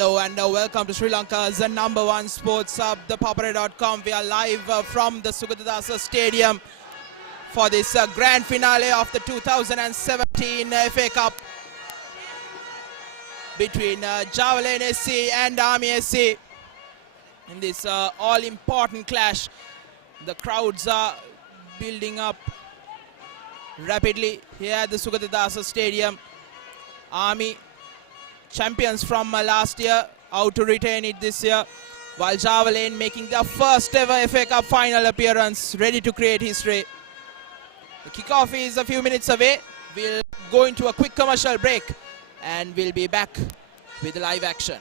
Hello and welcome to Sri Lanka's number one sports hub, ThePapare.com. We are live from the Sugatadasa Stadium for this grand finale of the 2017 FA Cup between Javelin SC and Army SC. In this all-important clash, the crowds are building up rapidly here at the Sugatadasa Stadium. Army champions from last year, out to retain it this year, while Javelin making their first ever FA Cup final appearance, ready to create history. The kickoff is a few minutes away. We'll go into a quick commercial break and we'll be back with live action.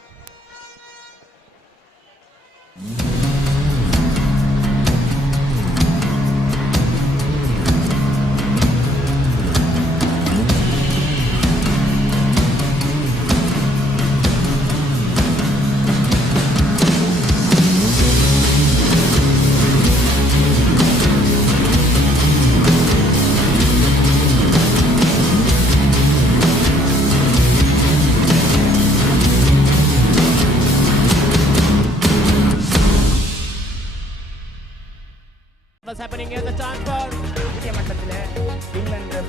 What's happening here? The chance for England.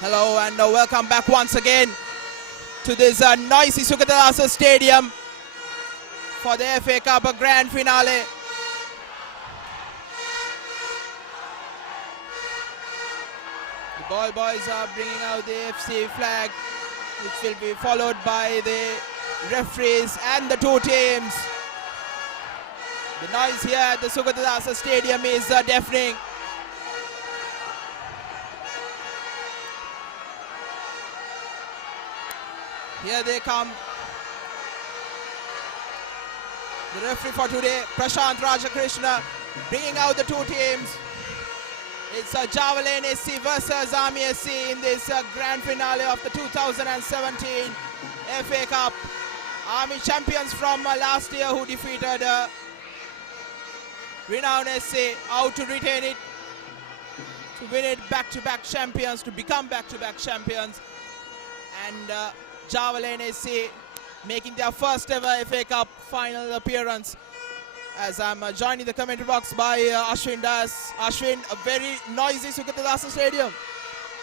Hello and welcome back once again to this noisy Sugatadasa Stadium for the FA Cup grand finale. The ball boys are bringing out the FC flag, which will be followed by the referees and the two teams. The noise here at the Sugatadasa Stadium is deafening. Here they come. The referee for today, Prashant Rajakrishna, bringing out the two teams. It's Javelin SC versus Army SC in this grand finale of the 2017 FA Cup. Army champions from last year who defeated renowned SC, out to retain it, to win it back-to-back champions, to become back-to-back champions. And Javelin SC making their first ever FA Cup final appearance. As I'm joined in the commentary box by Ashwin Das. Ashwin, a very noisy Sugatadasa Stadium.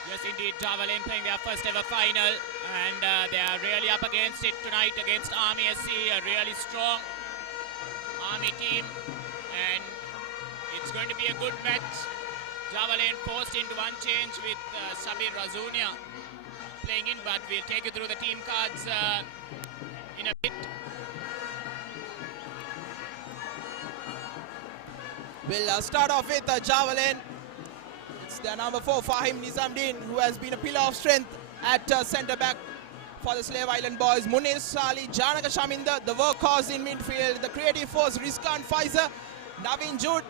Yes, indeed, Javelin playing their first ever final, and they are really up against it tonight against Army SC, a really strong Army team, and it's going to be a good match. Javelin forced into one change with Sabir Razunia playing in, but we'll take you through the team cards in a bit. We'll start off with Javelin. It's their number 4, Fahim Nizamdeen, who has been a pillar of strength at centre-back for the Slave Island boys. Munir Sali, Janaka Shaminda, the workhorse in midfield. The creative force, Rizkan Faiza, Naveen Jude,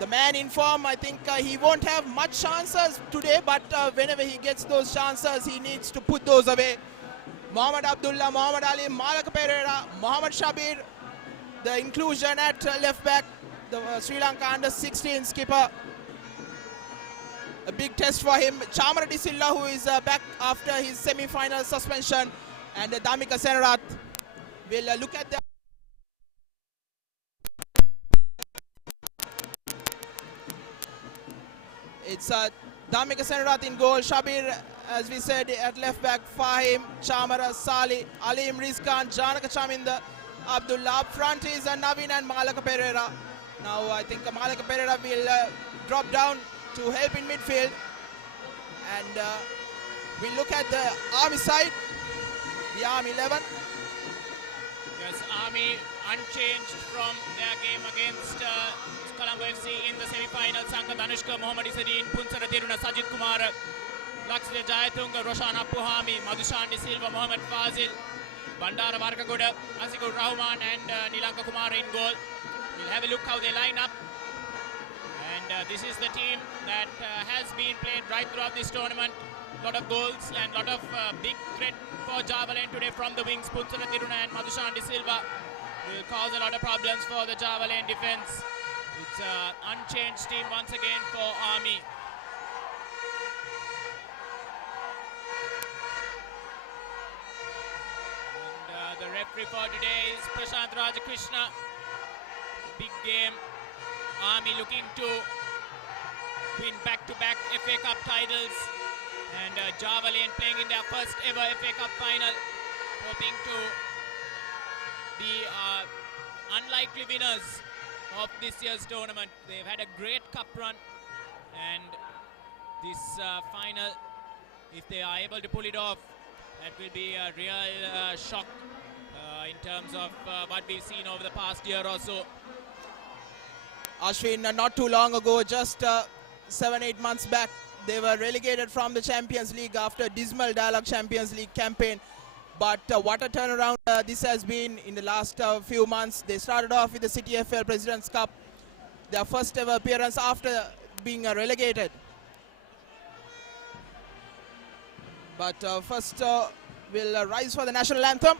the man in form. I think he won't have much chances today, but whenever he gets those chances, he needs to put those away. Mohammad Abdullah, Mohammad Ali, Malak Pereira, Mohammad Shabir, the inclusion at left-back. The Sri Lanka under-16 skipper. A big test for him. Chamara Disilla, who is back after his semi-final suspension. And Damika Senarath. We'll look at the... It's Damika Senarath in goal. Shabir, as we said, at left-back. Fahim, Chamara, Sali, Alim Rizkan, Janaka Chaminda, Abdullah. Up front is Naveen and Malaka Pereira. Now I think Malaka Pereira will drop down to help in midfield. And we look at the Army side, the Army 11. Yes, Army unchanged from their game against Colombo FC in the semi-final. Sanka Danushka, Mohammad Isadeen, Punsara Tiruna, Sajid Kumar, Laksya Jayatunga, Roshan Appuhami, Madhushan De Silva, Mohammad Fazil, Bandara Varkagoda, Asikur Rahman and Nilanka Kumar in goal. We'll have a look how they line up. And this is the team that has been played right throughout this tournament. lot of goals and lot of big threat for Javelin today from the wings. Punsana Tiruna and Madhushan De Silva will cause a lot of problems for the Javelin defense. It's an unchanged team once again for Army. And the referee for today is Prashant Rajakrishna. Big game. Army looking to win back-to-back FA Cup titles. And Javelin playing in their first ever FA Cup final, hoping to be unlikely winners of this year's tournament. They've had a great cup run, and this final, if they are able to pull it off, that will be a real shock in terms of what we've seen over the past year or so. Ashwin, not too long ago, just 7-8 months back, they were relegated from the Champions League after a dismal Dialogue Champions League campaign. But what a turnaround this has been in the last few months. They started off with the City FL President's Cup, their first ever appearance after being relegated. But first we'll rise for the national anthem.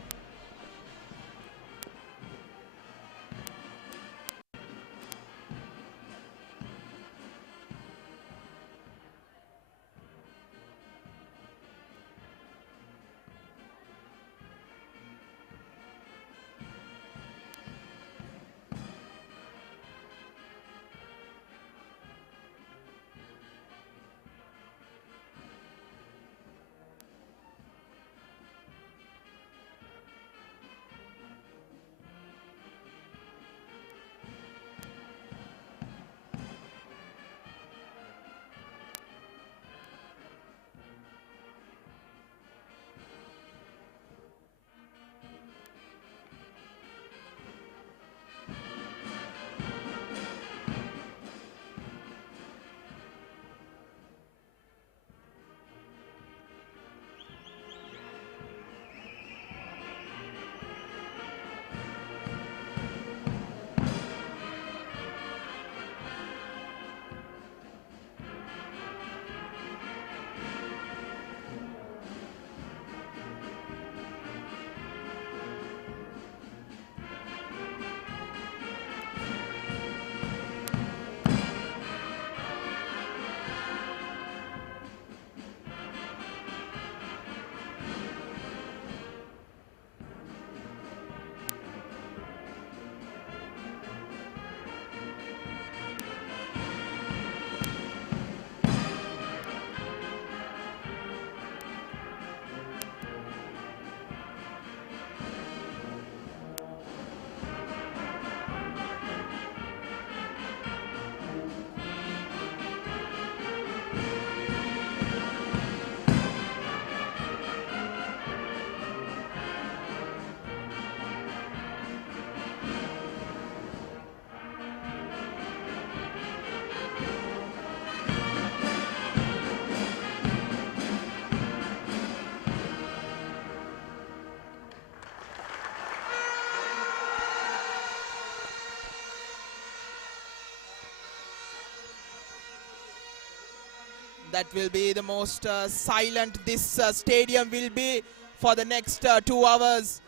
That will be the most silent this stadium will be for the next 2 hours,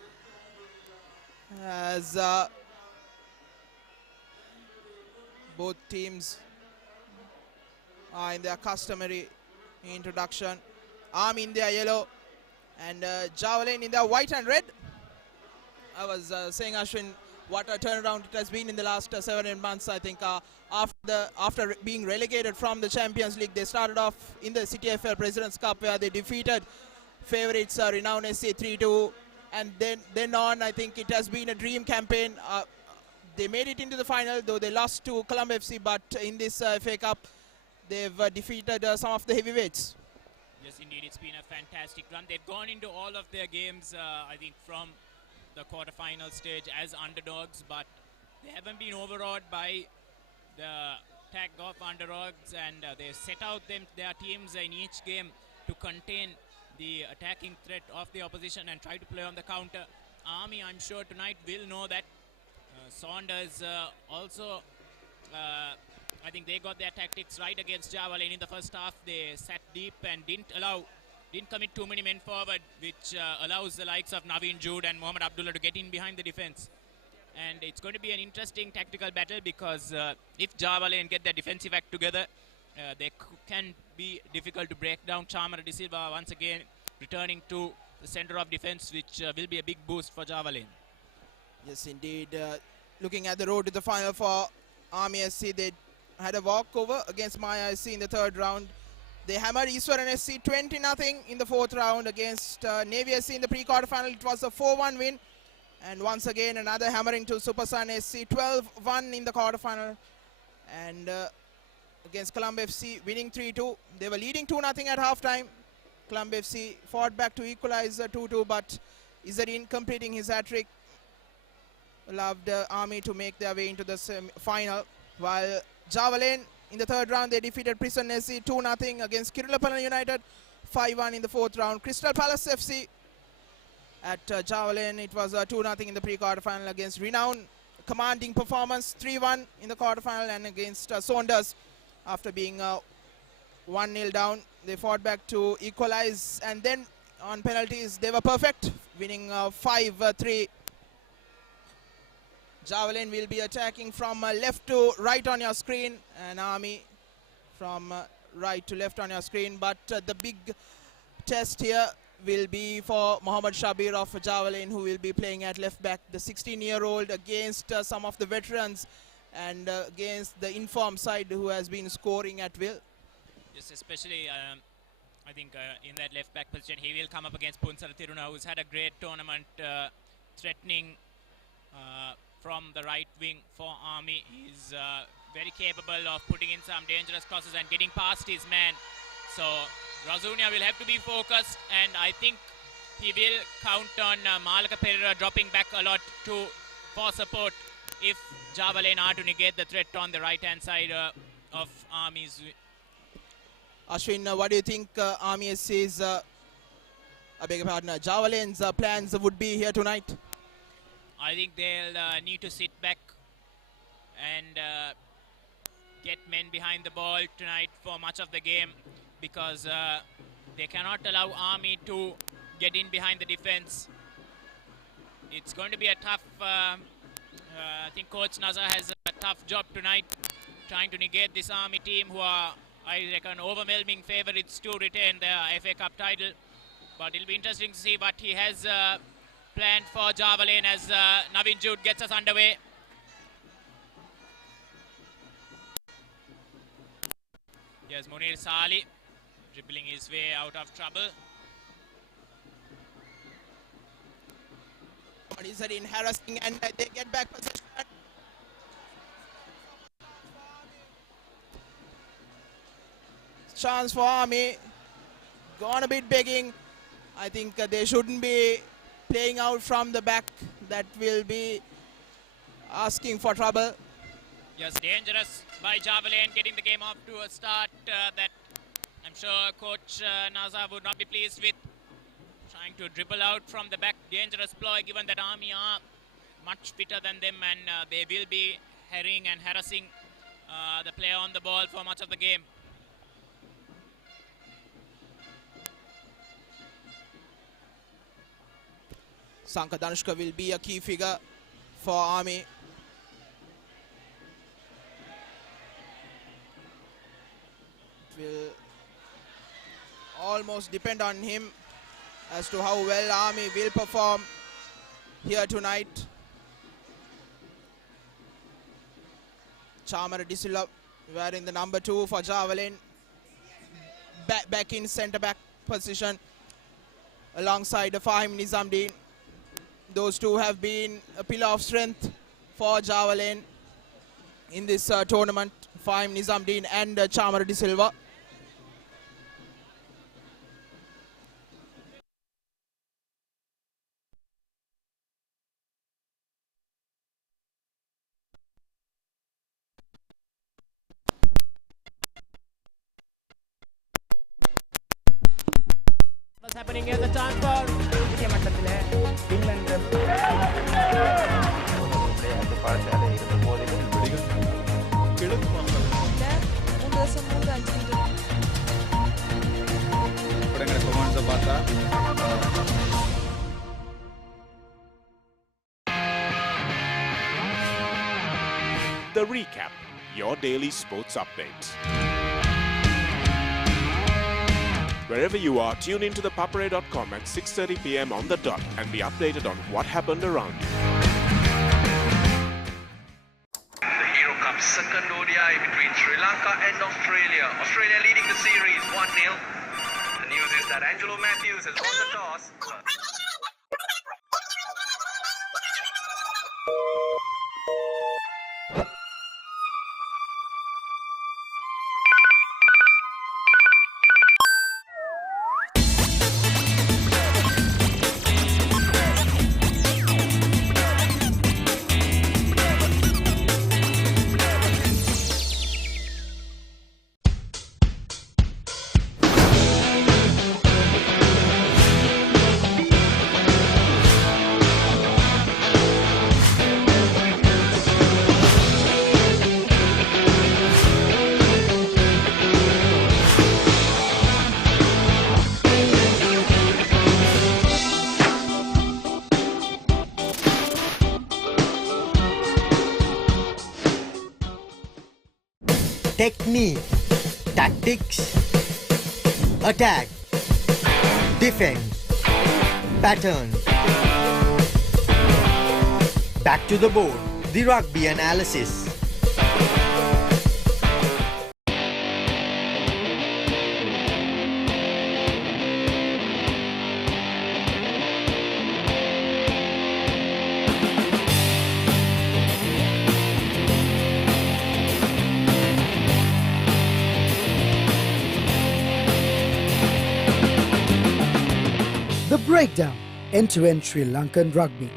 as both teams are in their customary introduction. Army in their yellow and Javelin in their white and red. I was saying, Ashwin, what a turnaround it has been in the last 7-8 months. I think after being relegated from the Champions League, they started off in the City FL President's Cup, where they defeated favourites Renown SC 3-2, and then on, I think it has been a dream campaign. They made it into the final, though they lost to Colombo FC, but in this FA Cup, they've defeated some of the heavyweights. Yes, indeed, it's been a fantastic run. They've gone into all of their games, I think, from the quarter-final stage as underdogs, but they haven't been overawed by the tag of underdogs, and they set out their teams in each game to contain the attacking threat of the opposition and try to play on the counter. Army, I'm sure tonight will know that. Saunders also, I think they got their tactics right against Javelin in the first half. They sat deep and didn't allow didn't commit too many men forward, which allows the likes of Naveen Jude and Mohammad Abdullah to get in behind the defense. And it's going to be an interesting tactical battle because if Java Lane get their defensive act together, they can be difficult to break down. Chamara De Silva once again returning to the center of defense, which will be a big boost for Java Lane. Yes, indeed. Looking at the road to the final for Army SC, they had a walkover against Maya SC in the third round. They hammered Eastern SC 20-0 in the fourth round against Navy SC in the pre-quarter final. It was a 4-1 win. And once again, another hammering to Supersun SC, 12-1 in the quarterfinal. And against Colombo FC, winning 3-2. They were leading 2-0 at halftime. Colombo FC fought back to equalize 2-2, but Izzadin completing his hat-trick allowed the Army to make their way into the final. While Java Lane, in the third round, they defeated Prison SC 2-0 against Kirulapalan United, 5-1 in the fourth round. Crystal Palace FC at Java Lane, it was 2-0 in the pre-quarter final against Renown. Commanding performance, 3-1 in the quarterfinal, and against Saunders, after being 1-0 down, they fought back to equalize, and then on penalties, they were perfect, winning 5-3. Java Lane will be attacking from left to right on your screen, and Army from right to left on your screen. But the big test here will be for Mohammad Shabir of Java Lane, who will be playing at left back, the 16-year-old, against some of the veterans and against the informed side who has been scoring at will. Yes, especially I think in that left back position, he will come up against Punsara Tiruna, who's had a great tournament, threatening from the right wing for Army. He's very capable of putting in some dangerous crosses and getting past his man. So Razunia will have to be focused, and I think he will count on Malaka Pereira dropping back a lot for support if Java Lane are to negate the threat on the right-hand side of Army's. Ashwin, what do you think Army SC's, I beg your pardon, Java Lane's plans would be here tonight? I think they'll need to sit back and get men behind the ball tonight for much of the game, because they cannot allow Army to get in behind the defense. It's going to be a tough, I think Coach Nazar has a tough job tonight, trying to negate this Army team, who are, I reckon, overwhelming favorites to retain their FA Cup title. But it'll be interesting to see what he has planned for Java Lane as Naveen Jude gets us underway. Yes, Munir Sali dribbling his way out of trouble. Is that in harassing, and they get back possession. Chance for Army. Gone a bit begging. I think they shouldn't be playing out from the back. That will be asking for trouble. Yes, dangerous by Java Lane, getting the game off to a start that I'm sure Coach Nazar would not be pleased with. Trying to dribble out from the back, dangerous ploy, given that Army are much fitter than them, and they will be harrying and harassing the player on the ball for much of the game. Sanka Danushka will be a key figure for Army. It will almost depend on him as to how well Army will perform here tonight. Chamara De Silva wearing the number 2 for Java Lane. Back in centre-back position alongside Fahim Nizamdeen. Those two have been a pillar of strength for Java Lane in this tournament, Fahim Nizamdeen and Chamara De Silva. What's happening here? The chance for about that. The Recap, your daily sports update. Wherever you are, tune into ThePapare.com at 6:30 p.m. on the dot and be updated on what happened around you. The Hero Cup second ODI between Sri Lanka and Australia. Australia leading the series 1-0. The news is that Angelo Matthews has won the toss. Technique, tactics, attack, defense, pattern. Back to the board, the rugby analysis. The Breakdown, end-to-end Sri Lankan rugby.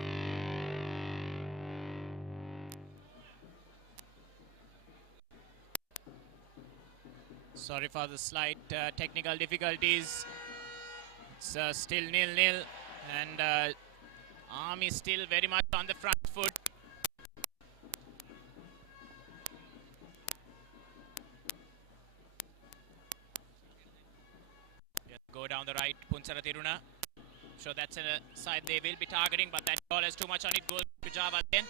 Sorry for the slight technical difficulties. It's still 0-0 and Army still very much on the front foot. Go down the right, Punsara Tiruna. So that's a side they will be targeting, but that ball has too much on it. Goal to Java then.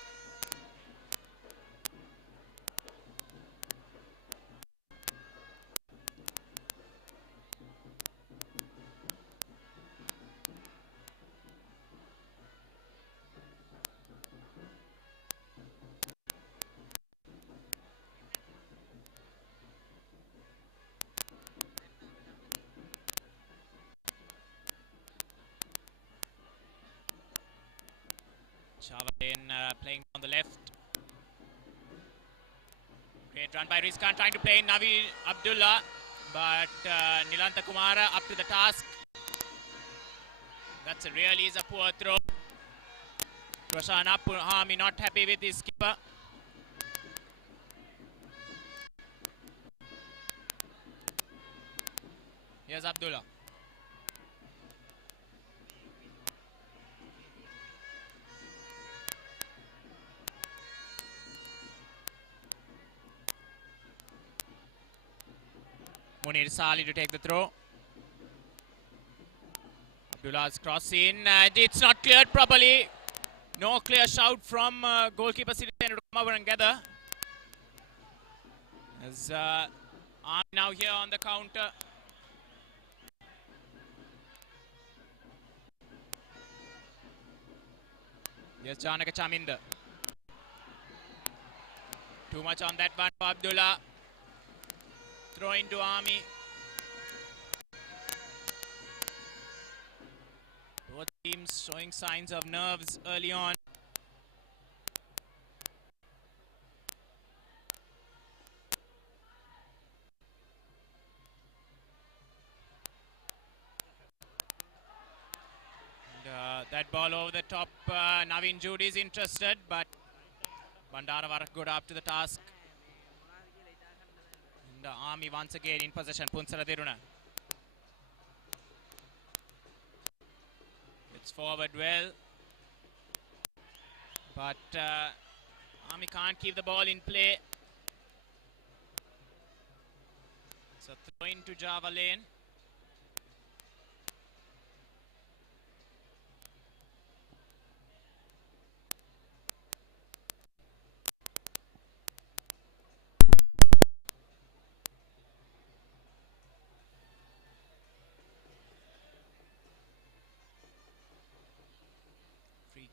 Chavadin playing on the left. Great run by Rizkan, trying to play Navi Abdullah, but Nilanta Kumara up to the task. That's really is a poor throw. Roshana Purhami not happy with his skipper. Here's Abdullah. Munir Sali to take the throw. Abdullah's cross in and it's not cleared properly. No clear shout from goalkeeper City to come over and gather. As Army now here on the counter. Yes, Janaka Chaminda. Too much on that one for Abdullah. Throw into Army. Both teams showing signs of nerves early on. And, that ball over the top, Naveen Jude is interested, but Bandara Varak good up to the task. The Army once again in possession. Punsara Tiruna. It's forward well, but Army can't keep the ball in play. So throw into Java lane.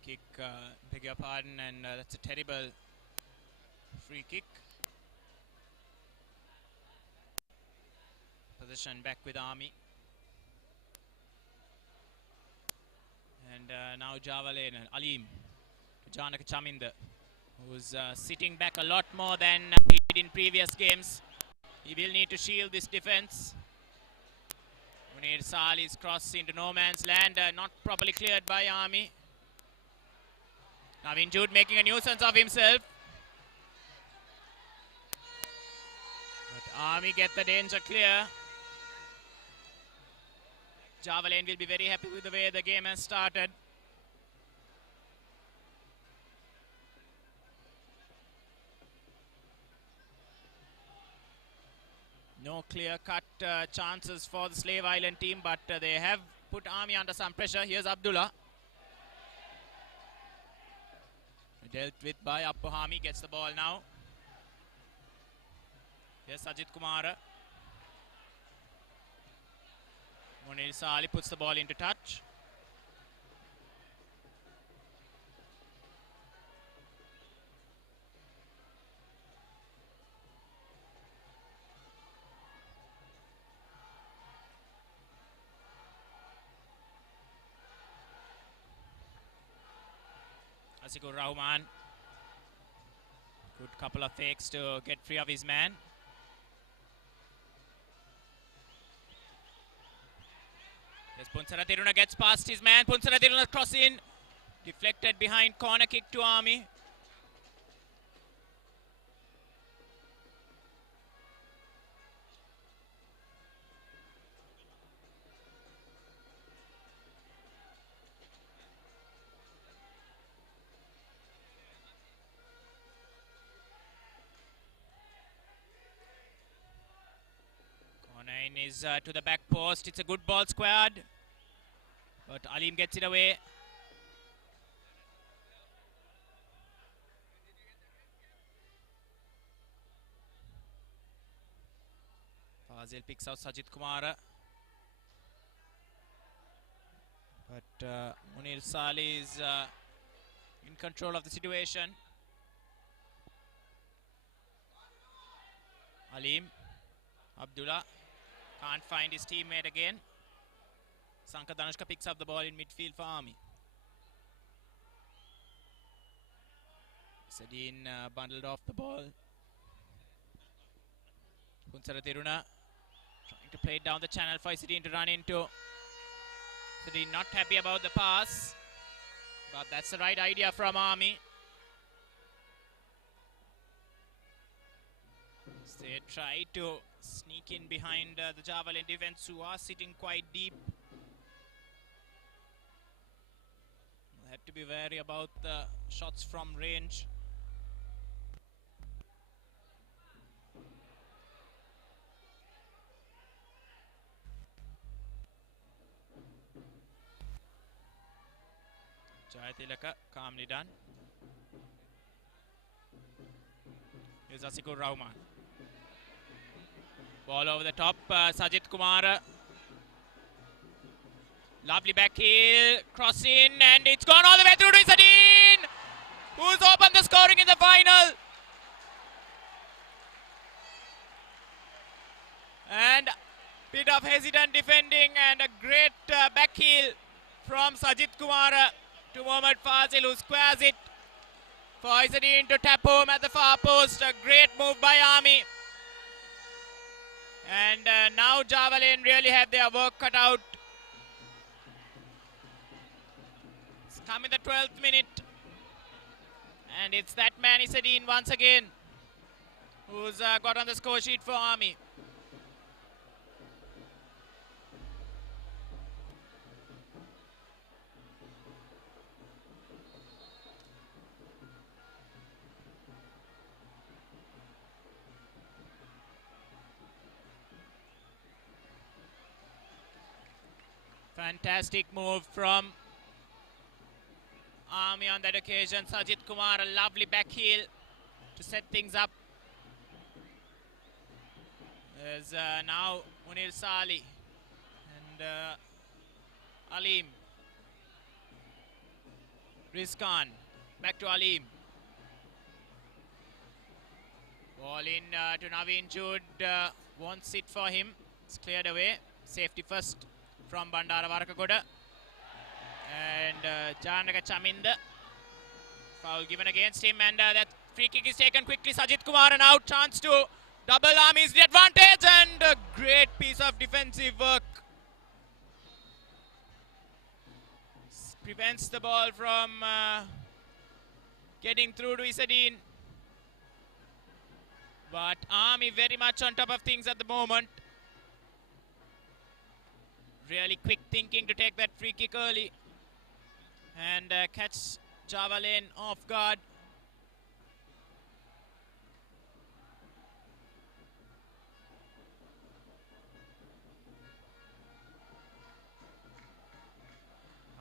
kick, beg your pardon, and that's a terrible free kick. Possession back with Army. And now Javelin and Alim to Janaka Chaminda, who's sitting back a lot more than he did in previous games. He will need to shield this defense. Munir Salih's cross into no man's land, not properly cleared by Army. Navin Jude making a nuisance of himself. But Army get the danger clear. Javelin will be very happy with the way the game has started. No clear-cut chances for the Slave Island team, but they have put Army under some pressure. Here's Abdullah. Dealt with by Appuhami, gets the ball now. Here's Sajid Kumara. Munir Salih puts the ball into touch. Asikur Rahman. Good couple of fakes to get free of his man. Yes, Punsara Tiruna gets past his man. Punsara Tiruna cross in. Deflected behind, corner kick to Army. Corner in is to the back post. It's a good ball squared, but Alim gets it away. Fazil picks out Sajid Kumara, but Munir Salih is in control of the situation. Alim, Abdullah can't find his teammate again. Sanka Danushka picks up the ball in midfield for Army. Sadin bundled off the ball. Punsara Tiruna trying to play it down the channel for Sadin to run into. Sadin not happy about the pass, but that's the right idea from Army. They try to sneak in behind the Javelin defense, who are sitting quite deep. Have to be wary about the shots from range. Jayatilaka calmly done. Here's Asikur Rahman. Ball over the top, Sajid Kumar. Lovely back heel, cross in, and it's gone all the way through to Sadin, who's opened the scoring in the final. And bit of hesitant defending and a great back heel from Sajid Kumar to Mohammad Fazil, who squares it for Sadin to tap home at the far post. A great move by Army. And now Javelin really have their work cut out. It's come in the 12th minute. And it's that man, Isadine, once again, who's got on the score sheet for Army. Fantastic move from Army on that occasion. Sajid Kumar, a lovely back heel to set things up. There's now Munir Salih and Alim. Rizkan. Back to Alim. Ball in to Naveen Jude. Wants it for him. It's cleared away. Safety first from Bandara Varakagoda. And Janaka Chaminda. Foul given against him. And that free kick is taken quickly. Sajid Kumar and out. Chance to double arm is the advantage. And a great piece of defensive work. Prevents the ball from getting through to Isadine. But Army very much on top of things at the moment. Really quick thinking to take that free kick early. And catch Java Lane off guard.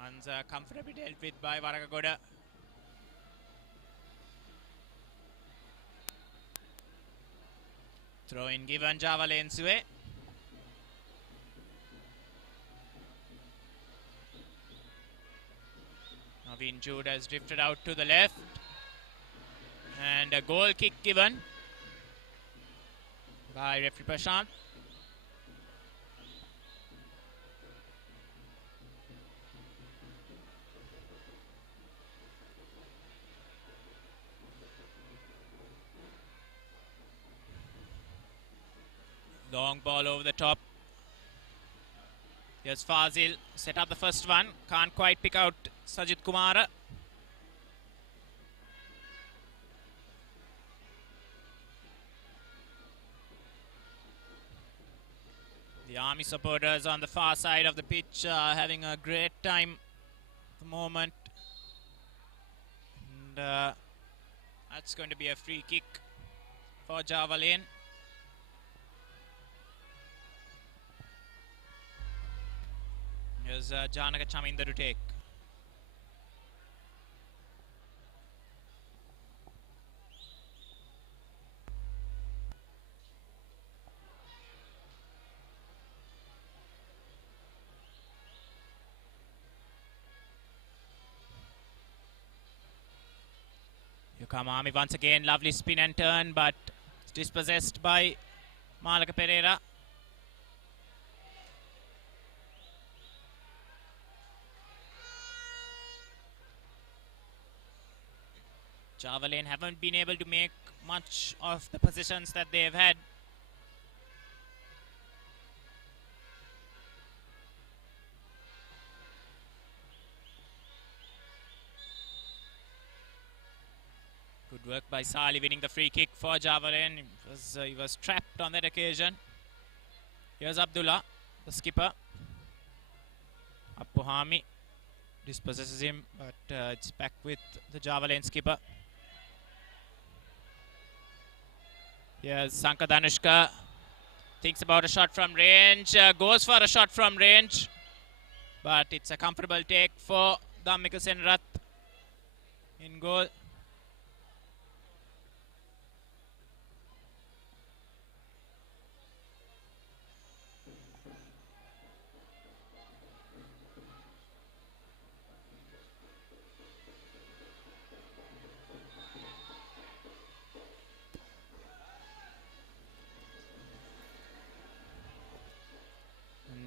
Runs comfortably dealt with by Varakagoda. Throw in given Java Lane's way. Naveen Jude has drifted out to the left. And a goal kick given by referee Prashant. Long ball over the top. Here's Fazil. Set up the first one. Can't quite pick out Sajid Kumara. The Army supporters on the far side of the pitch are having a great time at the moment. And that's going to be a free kick for Java Lane. Here's Janaka Chaminda to take. Here come Army once again. Lovely spin and turn, but it's dispossessed by Malaka Pereira. Java Lane haven't been able to make much of the positions that they have had. Good work by Sali winning the free kick for Java Lane. He was trapped on that occasion. Here's Abdullah, the skipper. Appuhami dispossesses him, but it's back with the Java Lane skipper. Here's Sanka Danushka. Thinks about a shot from range. Goes for a shot from range. But it's a comfortable take for Dhammika Senrath in goal.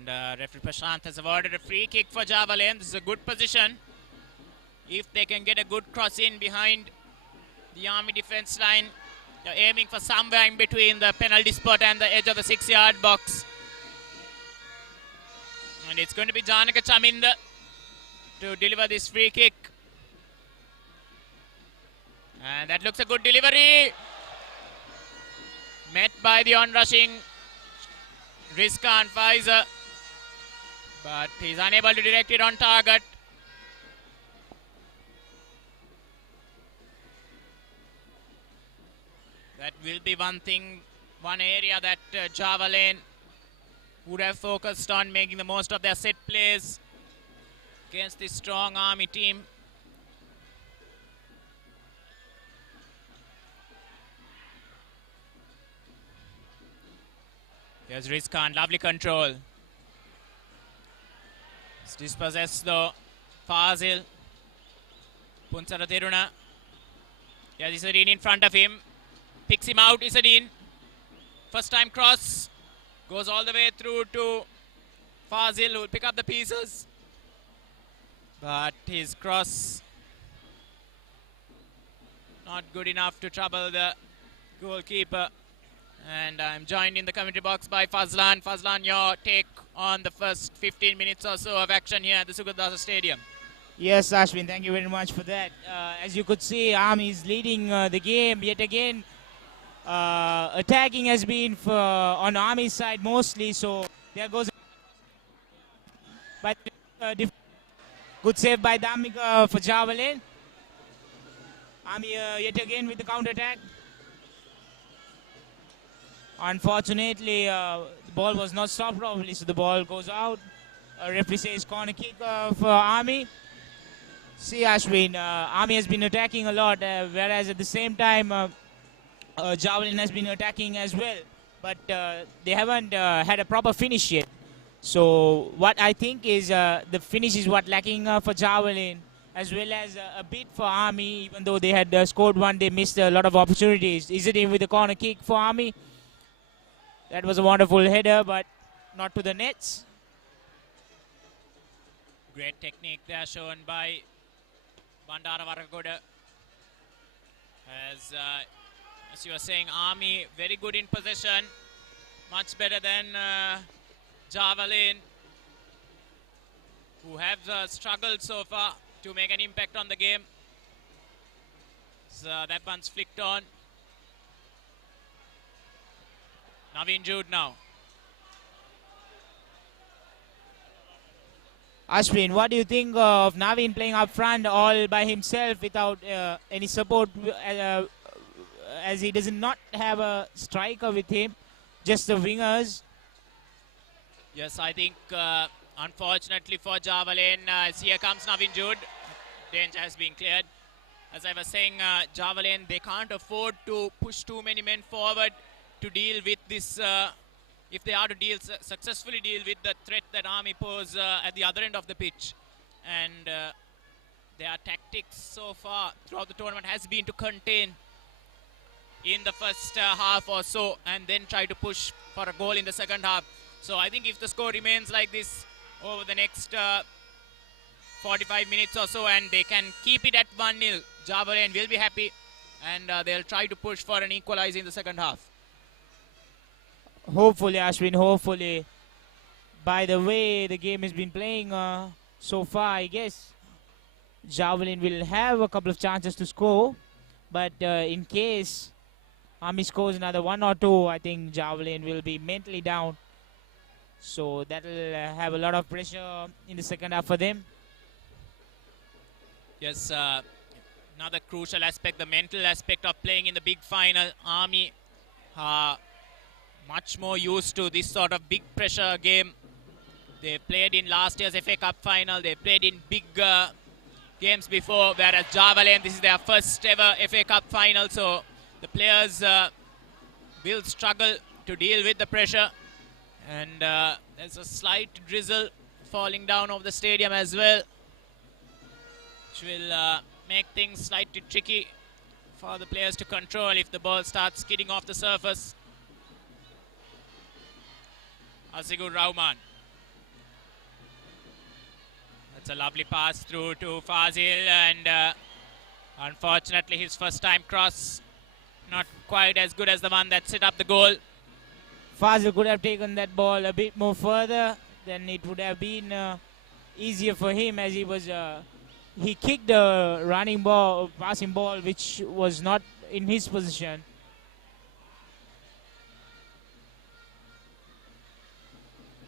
And referee Prashant has awarded a free kick for Java Lane. This is a good position. If they can get a good cross in behind the Army defense line, they're aiming for somewhere in between the penalty spot and the edge of the 6-yard box. And it's going to be Janaka Chaminda to deliver this free kick. And that looks a good delivery. Met by the on-rushing Rizkan Faizer. But he's unable to direct it on target. That will be one area that Java Lane would have focused on, making the most of their set plays against this strong Army team. Here's Rizkan, lovely control. It's dispossessed though. Fazil. Punsara Teruna. Yeah, Isadine in front of him. Picks him out, Isadine. First time cross. Goes all the way through to Fazil, who will pick up the pieces. But his cross not good enough to trouble the goalkeeper. And I'm joined in the commentary box by Fazlan. Fazlan, your take on the first 15 minutes or so of action here at the Sugardasa Stadium. Yes, Ashwin, thank you very much for that. As you could see, Army is leading the game yet again. Attacking has been on Army's side mostly, so there goes. But good save by Damika for Javelin. Army yet again with the counter attack. Unfortunately, the ball was not stopped properly, so the ball goes out. Referee says corner kick for Army. See, Ashwin, Army has been attacking a lot, whereas at the same time, Javelin has been attacking as well. But they haven't had a proper finish yet. So what I think is the finish is what lacking for Javelin, as well as a bit for Army. Even though they had scored one, they missed a lot of opportunities. Is it in with the corner kick for Army? That was a wonderful header, but not to the nets. Great technique there shown by Bandara Varagoda. As you were saying, Army very good in possession, much better than Javelin, who have struggled so far to make an impact on the game. So that one's flicked on. Naveen Jude now. Ashwin, what do you think of Naveen playing up front all by himself without any support, as he does not have a striker with him, just the wingers? Yes, I think unfortunately for Javelin, here comes Naveen Jude. Danger has been cleared. As I was saying, Javelin, they can't afford to push too many men forward to deal with this, if they are to successfully deal with the threat that Army pose at the other end of the pitch. And their tactics so far throughout the tournament has been to contain in the first half or so, and then try to push for a goal in the second half. So I think if the score remains like this over the next 45 minutes or so, and they can keep it at 1-0, Javelin will be happy, and they'll try to push for an equalizer in the second half. Hopefully, Ashwin, hopefully. By the way the game has been playing so far, I guess Javelin will have a couple of chances to score. But in case Army scores another 1 or 2, I think Javelin will be mentally down. So that will have a lot of pressure in the second half for them. Yes, another crucial aspect, the mental aspect of playing in the big final. Army much more used to this sort of big pressure game. They played in last year's FA Cup final. They played in big games before, whereas Javelin, this is their first ever FA Cup final. So the players will struggle to deal with the pressure. And there's a slight drizzle falling down over the stadium as well, which will make things slightly tricky for the players to control if the ball starts skidding off the surface. Asigur Rahman. That's a lovely pass through to Fazil, and unfortunately his first time cross not quite as good as the one that set up the goal. Fazil could have taken that ball a bit more further, then it would have been easier for him, as he kicked a running ball, passing ball, which was not in his position.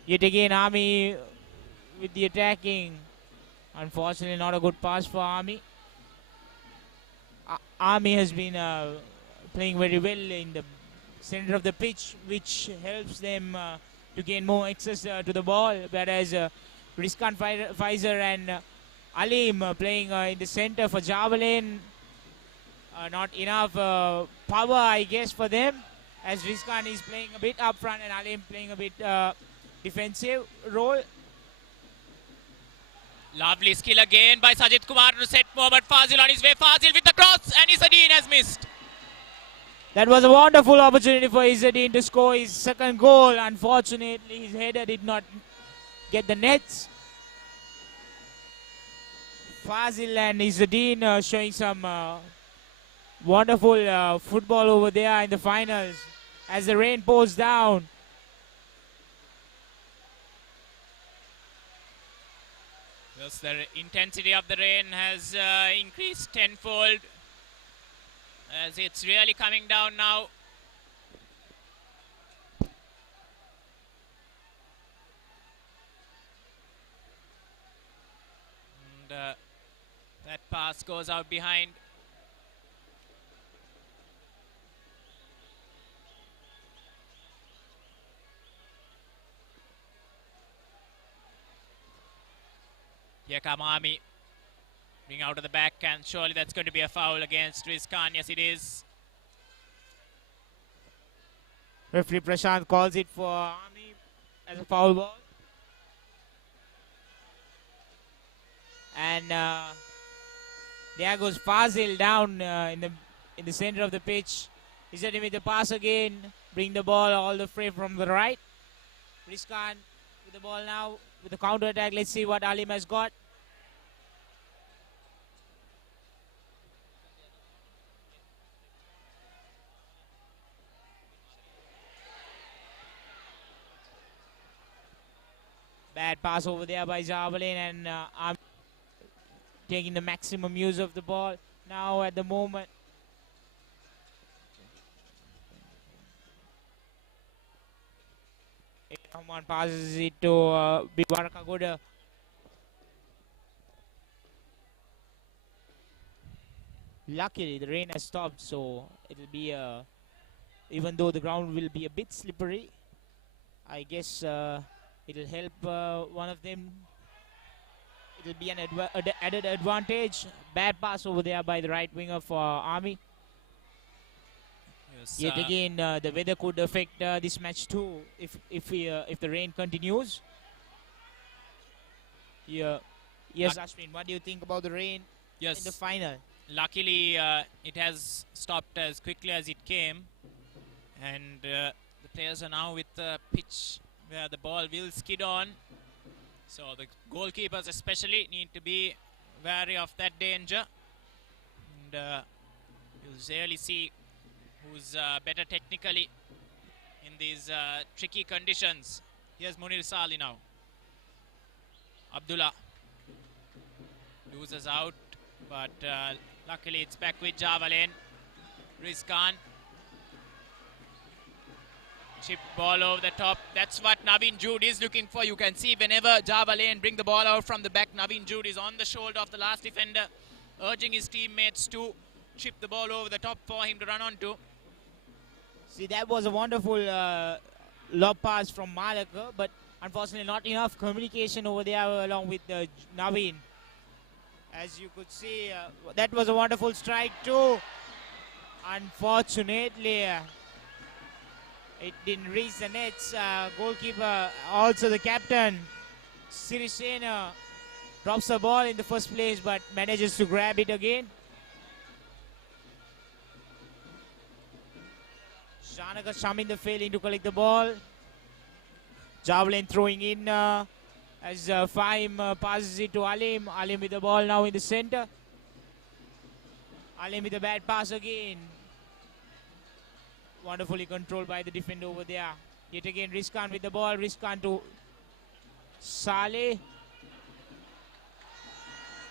Yet again, Army with the attacking. Unfortunately, not a good pass for Army. Army has been playing very well in the center of the pitch, which helps them to gain more access to the ball, whereas Rizkan Pfizer and Alim playing in the center for Javelin. Not enough power, I guess, for them, as Rizkan is playing a bit up front and Alim playing a bit defensive role. Lovely skill again by Sajid Kumar to set Mohammad Fazil on his way. Fazil with the cross, and Izzadeen has missed. That was a wonderful opportunity for Izzadeen to score his second goal. Unfortunately, his header did not get the nets. Fazil and Izzadeen showing some wonderful football over there in the finals as the rain pours down. Yes, the intensity of the rain has increased tenfold as it's really coming down now. And that pass goes out behind. Here come Army. Bring out of the back, and surely that's going to be a foul against Rizkan. Yes, it is. Referee Prashant calls it for Army as a foul ball. And there goes Fazil down in the center of the pitch. He's ready with the pass again. Bring the ball all the way from the right. Rizkan with the ball now with the counter attack. Let's see what Alim has got. Bad pass over there by Javelin, and I'm taking the maximum use of the ball now at the moment. Someone passes it to Bibaraka Goda. Luckily, the rain has stopped, so it'll be even though the ground will be a bit slippery, I guess it'll help one of them. It'll be an added advantage. Bad pass over there by the right winger for Army. Yes, Yet again, the weather could affect this match too if the rain continues. Yeah. Yes, Ashwin, what do you think about the rain in the final? Luckily, it has stopped as quickly as it came, and the players are now with the pitch where the ball will skid on. So the goalkeepers especially need to be wary of that danger. And you'll really see who's better technically in these tricky conditions. Here's Munir Sali now. Abdullah loses out, but luckily it's back with Javelin. Rizkan. Chip ball over the top. That's what Naveen Jude is looking for. You can see whenever Javelin bring the ball out from the back, Naveen Jude is on the shoulder of the last defender, urging his teammates to chip the ball over the top for him to run onto. See, that was a wonderful lob pass from Malaka, but unfortunately not enough communication over there along with Naveen. As you could see, that was a wonderful strike too. Unfortunately, it didn't reach the nets. Goalkeeper, also the captain, Sirisena, drops the ball in the first place but manages to grab it again. Shanaka Shaminda failing to collect the ball. Javelin throwing in as Fahim passes it to Alim. Alim with the ball now in the center. Alim with a bad pass again. Wonderfully controlled by the defender over there. Yet again Rizkan with the ball. Rizkan to Saleh.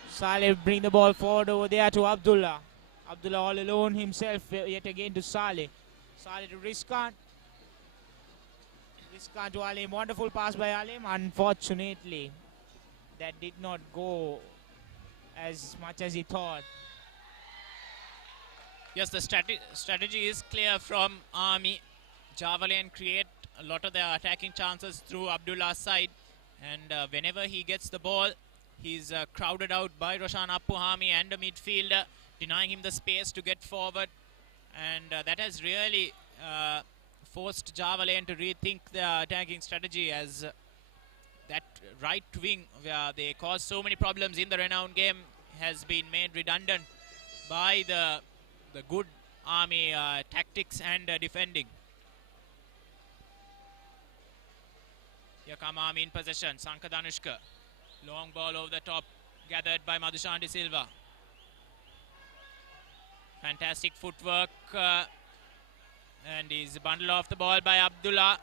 Saleh bring the ball forward over there to Abdullah. Abdullah all alone himself yet again to Saleh. Saleh to Rizkan. Rizkan to Alim. Wonderful pass by Alim. Unfortunately, that did not go as much as he thought. Yes, the strategy is clear from Army. Javelin create a lot of their attacking chances through Abdullah's side, and whenever he gets the ball, he's crowded out by Roshan Appuhami and the midfielder, denying him the space to get forward, and that has really forced Javelin to rethink their attacking strategy, as that right wing where they caused so many problems in the renowned game has been made redundant by the good Army tactics and defending. Here come Army in possession. Sankadanushka. Long ball over the top, gathered by Madhushan De Silva. Fantastic footwork, and he's bundled off the ball by Abdullah.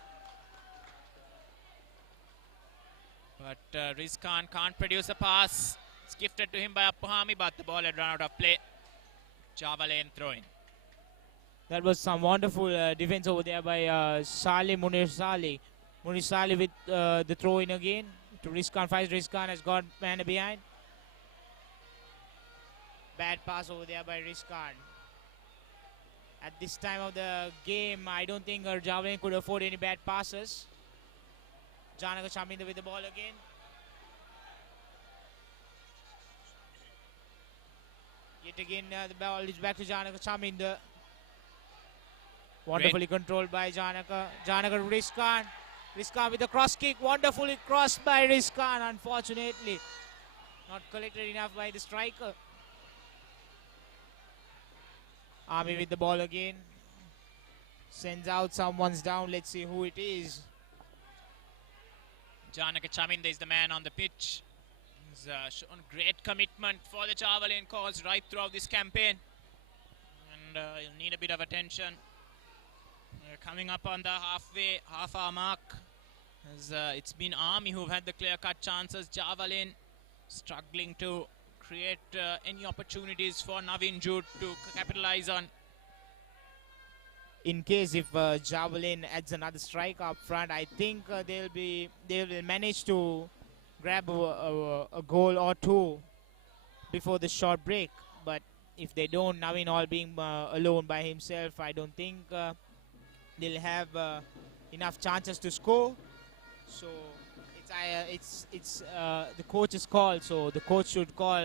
But Rizkan can't produce a pass. It's gifted to him by Appuhami, but the ball had run out of play. Java lane throw-in. That was some wonderful defense over there by Munir Saleh. Munir Saleh with the throw-in again to Rizkan. Rizkan has got man behind. Bad pass over there by Rizkan. At this time of the game, I don't think Javelin could afford any bad passes. Janaka Chaminda with the ball again. Yet again, the ball is back to Janaka Chaminda. Wonderfully controlled by Janaka. Janaka to Rizkan. Rizkan with the cross kick. Wonderfully crossed by Rizkan. Unfortunately, not collected enough by the striker. Army with the ball again. Sends out someone's down. Let's see who it is. Janaka Chaminda is the man on the pitch. He's shown great commitment for the Javelin cause right throughout this campaign. And he'll need a bit of attention. Coming up on the half-hour mark. As, it's been Army who've had the clear-cut chances. Javelin struggling to create any opportunities for Navin Jude to capitalize on. In case if Javelin adds another strike up front, I think they will manage to grab a goal or two before the short break. But if they don't, Navin all being alone by himself, I don't think they'll have enough chances to score. So it's the coach's call. So the coach should call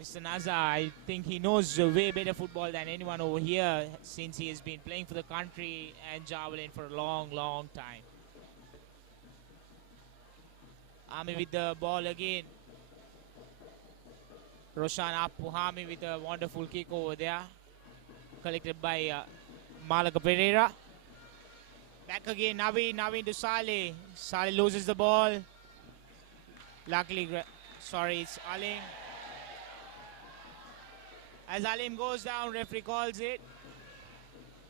Mr. Naza. I think he knows way better football than anyone over here, since he has been playing for the country and Javelin for a long, long time. Army with the ball again. Roshan Appuhami with a wonderful kick over there, collected by Malaka Pereira. Back again, Navin to Saleh. Saleh loses the ball. Luckily, it's Alim. As Alim goes down, referee calls it.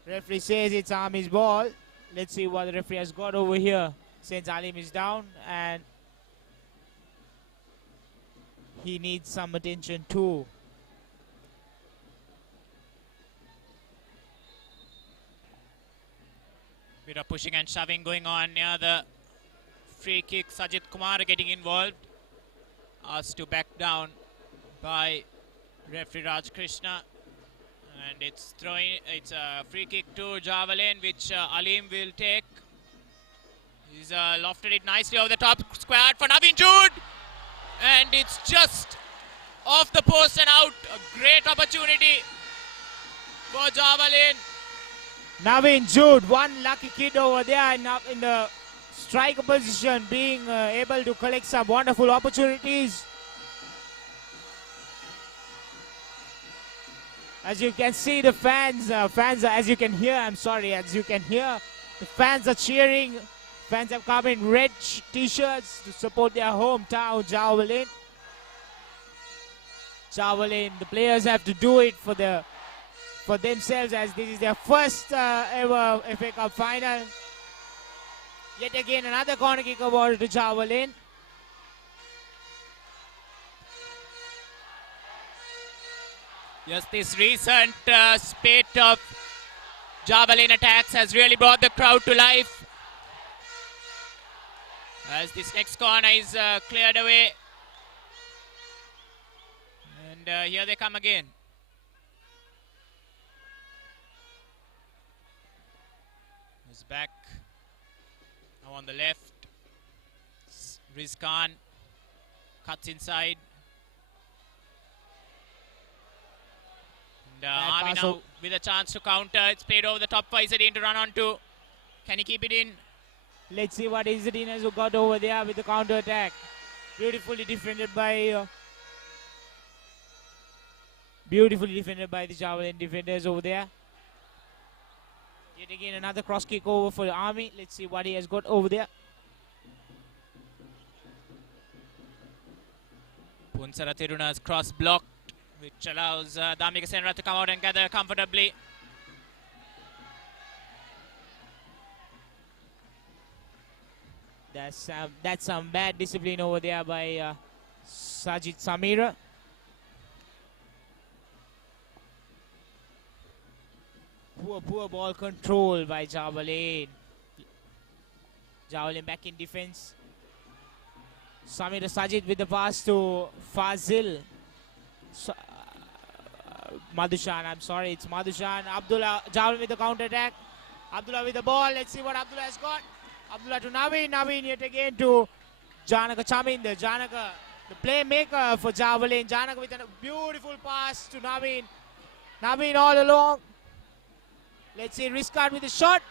Referee says it's Army's ball. Let's see what the referee has got over here, since Alim is down and he needs some attention too. Bit of pushing and shoving going on near the free kick. Sajid Kumar getting involved. Asked to back down by referee Raj Krishna. And it's a free kick to Javelin, which Alim will take. He's lofted it nicely over the top square for Navin Jude. And it's just off the post and out. A great opportunity for Javelin. Navin Jude, one lucky kid over there in the striker position, being able to collect some wonderful opportunities. As you can see, the fans as you can hear, the fans are cheering. Fans have come in red t-shirts to support their hometown, Javelin. The players have to do it for themselves, as this is their first ever FA Cup final. Yet again, another corner kick awarded to Javelin. Yes, this recent spate of Javelin attacks has really brought the crowd to life. As this next corner is cleared away. And here they come again. He's back. Now on the left. Rizkan cuts inside. And Army now with a chance to counter. It's played over the top. Faisadin to run on to. Can he keep it in? Let's see what Izzadin has got over there with the counter attack. Beautifully defended by the Javelin defenders over there. Yet again another cross kick over for the Army. Let's see what he has got over there. Punsara Thiruna's cross blocked, which allows Dhamika Senra to come out and gather comfortably. That's some bad discipline over there by Sajid Samira. Poor ball control by Javelin. Javelin back in defense. Samira Sajid with the pass to Fazil. Madhushan, I'm sorry, it's Madhushan. Abdullah, Javelin with the counter attack. Abdullah with the ball. Let's see what Abdullah has got. Abdullah to Naveen. Naveen yet again to Janaka Chaminder. Janaka, the playmaker for Javelin. Janaka with a beautiful pass to Naveen. Naveen all along. Let's see Rizkan with a shot.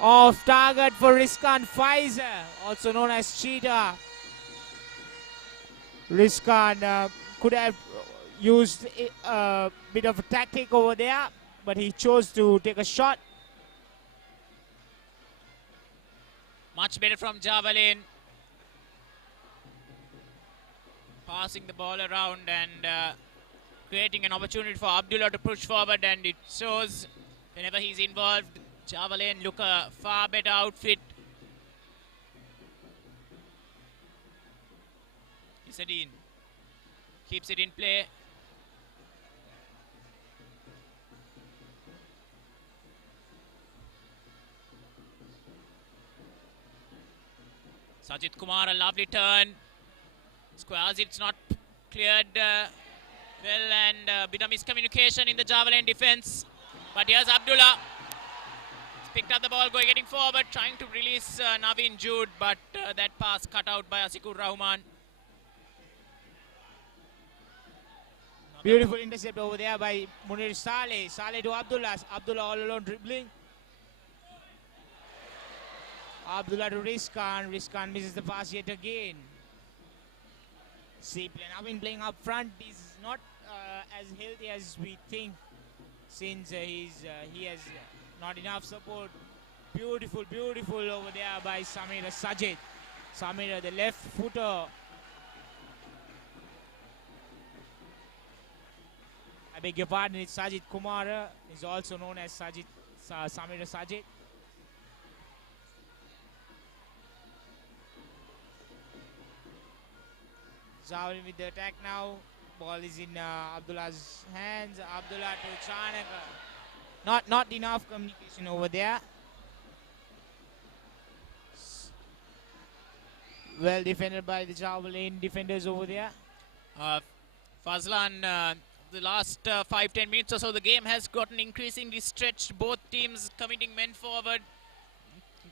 Off target for Rizkan Pfizer, also known as Cheetah. Rizkan could have used a bit of a tactic over there, but he chose to take a shot. Much better from Javelin. Passing the ball around and creating an opportunity for Abdullah to push forward, and it shows whenever he's involved. Javelin look a far better outfit. Izzadin keeps it in play. Sajid Kumar, a lovely turn. Squares, it's not cleared well, and a bit of miscommunication in the Javelin defense. But here's Abdullah. Picked up the ball, getting forward, trying to release Naveen Jude, but that pass cut out by Asikur Rahman. Beautiful intercept over there by Munir Saleh. Saleh to Abdullah. Abdullah all alone dribbling. Abdullah to Rizkan. Rizkan misses the pass yet again. See, Naveen playing up front is not as healthy as we think, since he has not enough support. Beautiful over there by Samira Sajid. Samira, the left footer. I beg your pardon, it's Sajid Kumar. Is also known as Samira Sajid. Javelin with the attack now. Ball is in Abdullah's hands. Abdullah to Chanaka. Not enough communication over there. Well defended by the Javelin defenders over there. Fazlan, the last 5-10 minutes or so, the game has gotten increasingly stretched. Both teams committing men forward.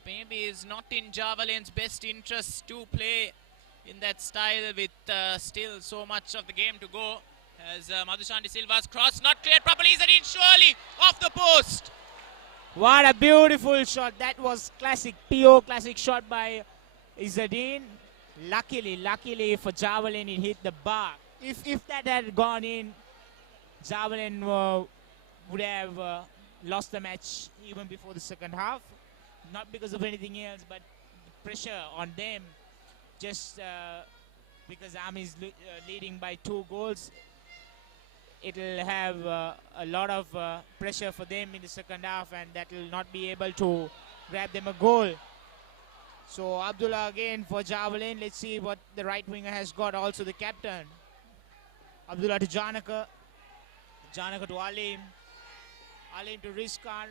Maybe is not in Javelin's best interest to play in that style with still so much of the game to go. As Madhushan De Silva's cross not cleared properly. Izzadin surely off the post. What a beautiful shot. That was classic, pure classic shot by Izzadin. Luckily for Javelin, it hit the bar. If that had gone in, Javelin would have lost the match even before the second half. Not because of anything else, but the pressure on them. Just because Army is leading by 2 goals, it will have a lot of pressure for them in the second half, and that will not be able to grab them a goal. So Abdullah again for Javelin. Let's see what the right winger has got. Also the captain. Abdullah to Janaka. Janaka to Alim. Alim to Rizkan.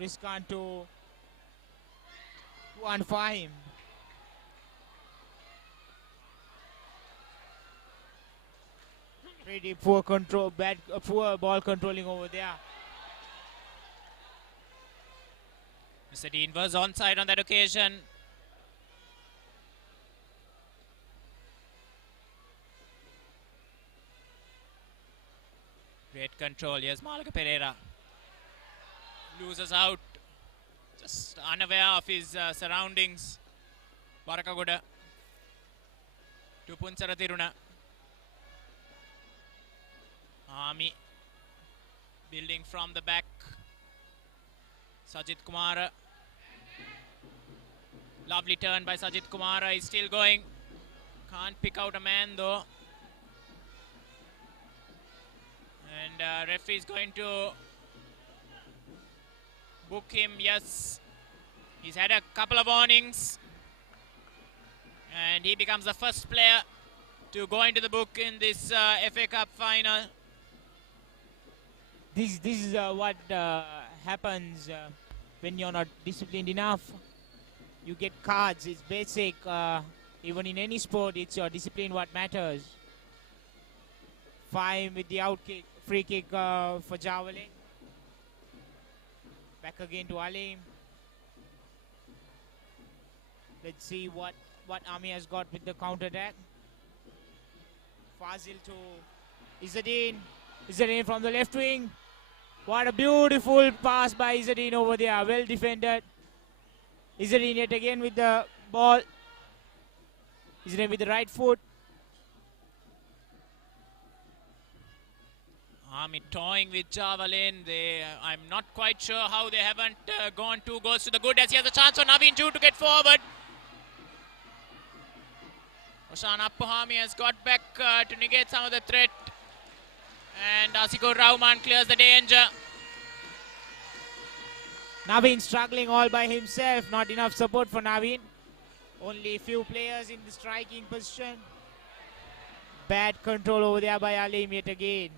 Rizkan to Fahim. Pretty poor control, poor ball controlling over there. Izzadin was onside on that occasion. Great control. Yes, Malaka Pereira loses out. Just unaware of his surroundings. Varakagoda to Punsara Tiruna. Army building from the back. Sajit Kumara. Lovely turn by Sajit Kumara. He's still going. Can't pick out a man though. And referee is going to book him. Yes, he's had a couple of warnings. And he becomes the first player to go into the book in this FA Cup final. This is what happens when you're not disciplined enough. You get cards. It's basic. Even in any sport, it's your discipline what matters. Fine with the out kick, free kick for Javelin. Back again to Alim. Let's see what Army has got with the counter attack. Fazil to Izzadin. Izzadin from the left wing. What a beautiful pass by Izzadin over there. Well defended. Izzadin yet again with the ball. Izzadin with the right foot. Army toying with Javelin. I'm not quite sure how they haven't gone 2 goals to the good, as he has a chance for Naveen too to get forward. Roshan Appuhami has got back to negate some of the threat. And Asikur Rahman clears the danger. Naveen struggling all by himself. Not enough support for Naveen. Only few players in the striking position. Bad control over there by Alim yet again.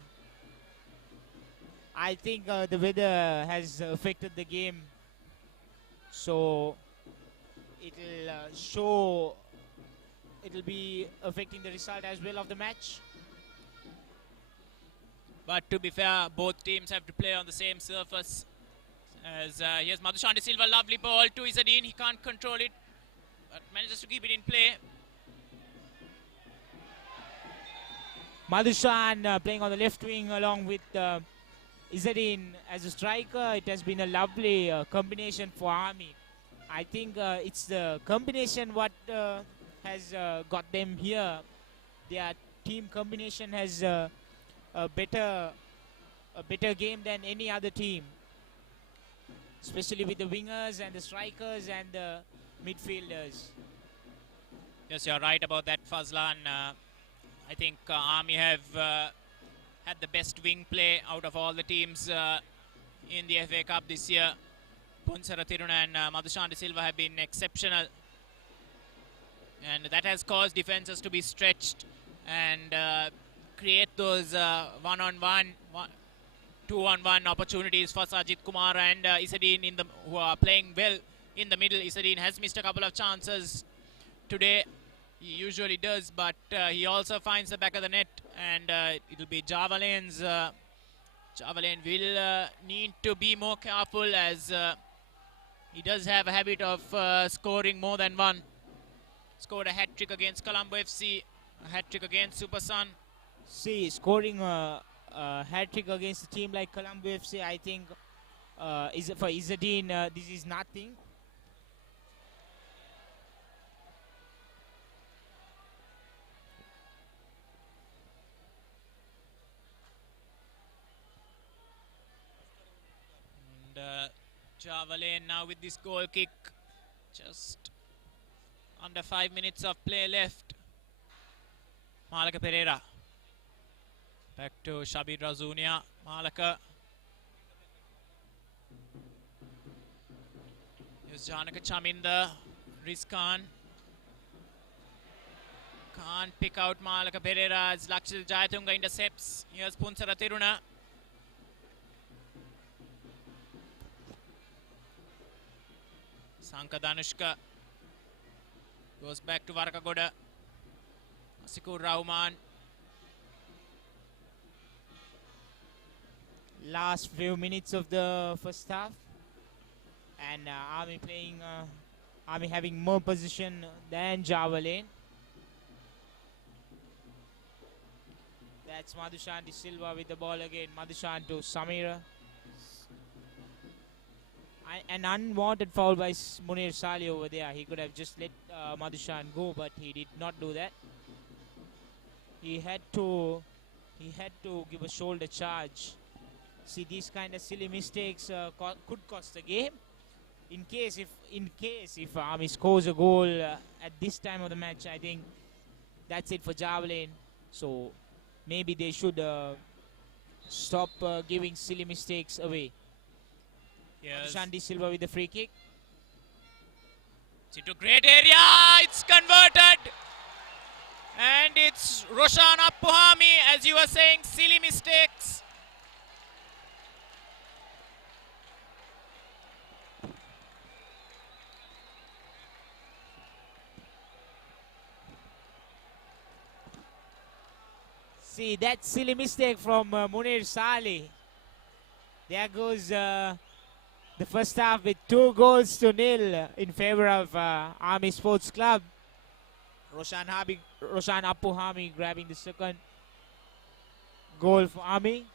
I think the weather has affected the game. So it'll be affecting the result as well of the match. But to be fair, both teams have to play on the same surface. As here's Madhushan De Silva, lovely ball to Izzadin. He can't control it, but manages to keep it in play. Madhushan playing on the left wing along with Izzadin as a striker. It has been a lovely combination for Army. I think it's the combination what has got them here. Their team combination has a better game than any other team, especially with the wingers and the strikers and the midfielders. Yes, you're right about that, Fazlan. I think Army have had the best wing play out of all the teams in the FA Cup this year. Punsara Tiruna and Madhushan De Silva have been exceptional. And that has caused defenses to be stretched and create those one-on-one, two-on-one opportunities for Sajit Kumar and Izzadin who are playing well in the middle. Izzadin has missed a couple of chances today. He usually does, but he also finds the back of the net, and it'll be Javelin's. Javelin will need to be more careful, as he does have a habit of scoring more than one. Scored a hat-trick against Colombo FC, a hat-trick against Super Sun. See, scoring a hat-trick against a team like Colombo FC, I think for Izzadin, this is nothing. And Javelin now with this goal kick. Just under 5 minutes of play left. Malaka Pereira. Back to Shabir Razunia. Malaka. Here's Janaka Chaminda. Rizkan. Can't pick out Malaka Pereira as Lakshit Jayatunga intercepts. Here's Punsara Tiruna. Sanka Danushka goes back to Varakagoda. Asikur Rahman. Last few minutes of the first half, and Army having more position than Javelin. That's Madhushan De Silva with the ball again. Madhushan to Samira. An unwanted foul by Munir Saleh over there. He could have just let Madhushan go, but he did not do that. He had to give a shoulder charge. See, these kind of silly mistakes could cost the game. In case if Army scores a goal at this time of the match, I think that's it for Javelin. So maybe they should stop giving silly mistakes away. Yes. Shandy Silva with the free kick. It's into great area. It's converted. And it's Roshan Appuhami, as you were saying, silly mistakes. See, that silly mistake from Munir Saleh. There goes the first half with 2-0 in favor of Army Sports Club. Roshan Appuhami grabbing the second goal for Army.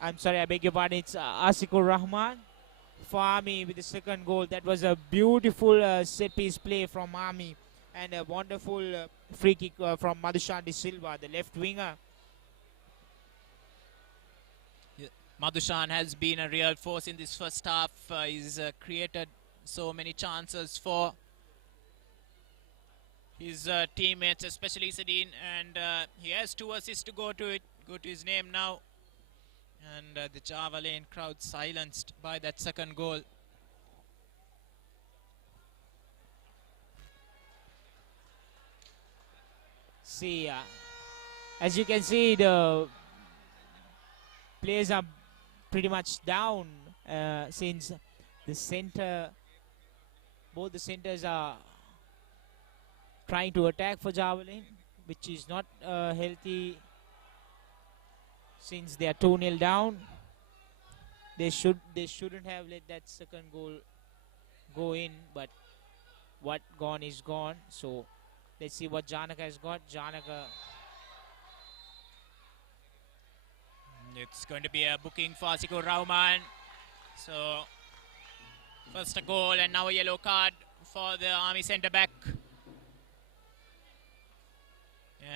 I'm sorry, I beg your pardon. It's Asikur Rahman for Army with the second goal. That was a beautiful set piece play from Army and a wonderful free kick from Madhushan De Silva, the left winger. Madhushan has been a real force in this first half. He's created so many chances for his teammates, especially Sadine, and he has 2 assists to go to his name now. And the Javelin crowd silenced by that second goal. See, as you can see, the players are pretty much down since both the centers are trying to attack for Javelin, which is not healthy since they are 2-0 down. They shouldn't have let that second goal go in, but what gone is gone. So let's see what Janaka has got. Janaka. It's going to be a booking for Asikur Rahman. So first a goal and now a yellow card for the Army centre-back.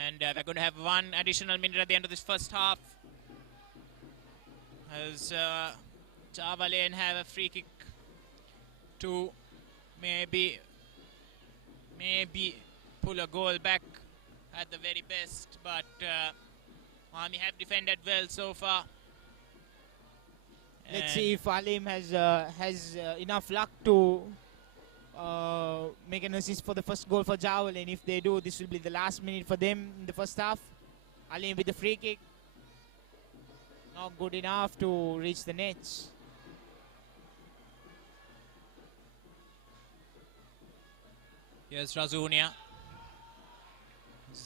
And we're going to have 1 additional minute at the end of this first half, as Javelin have a free kick to maybe pull a goal back at the very best, but Army have defended well so far. Let's see if Alim has enough luck to make an assist for the first goal for Javelin. If they do, this will be the last minute for them in the first half. Alim with the free kick. Not good enough to reach the nets. Here's Razunia.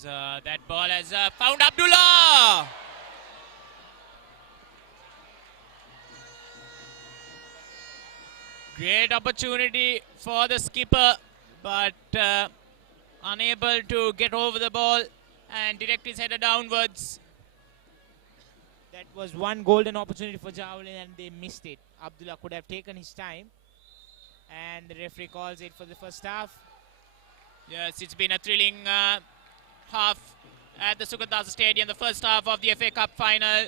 That ball has found Abdullah. Great opportunity for the skipper, but unable to get over the ball and direct his header downwards. That was one golden opportunity for Javelin and they missed it. Abdullah could have taken his time, and the referee calls it for the first half. Yes, it's been a thrilling half at the Sukadasa Stadium. The first half of the FA Cup final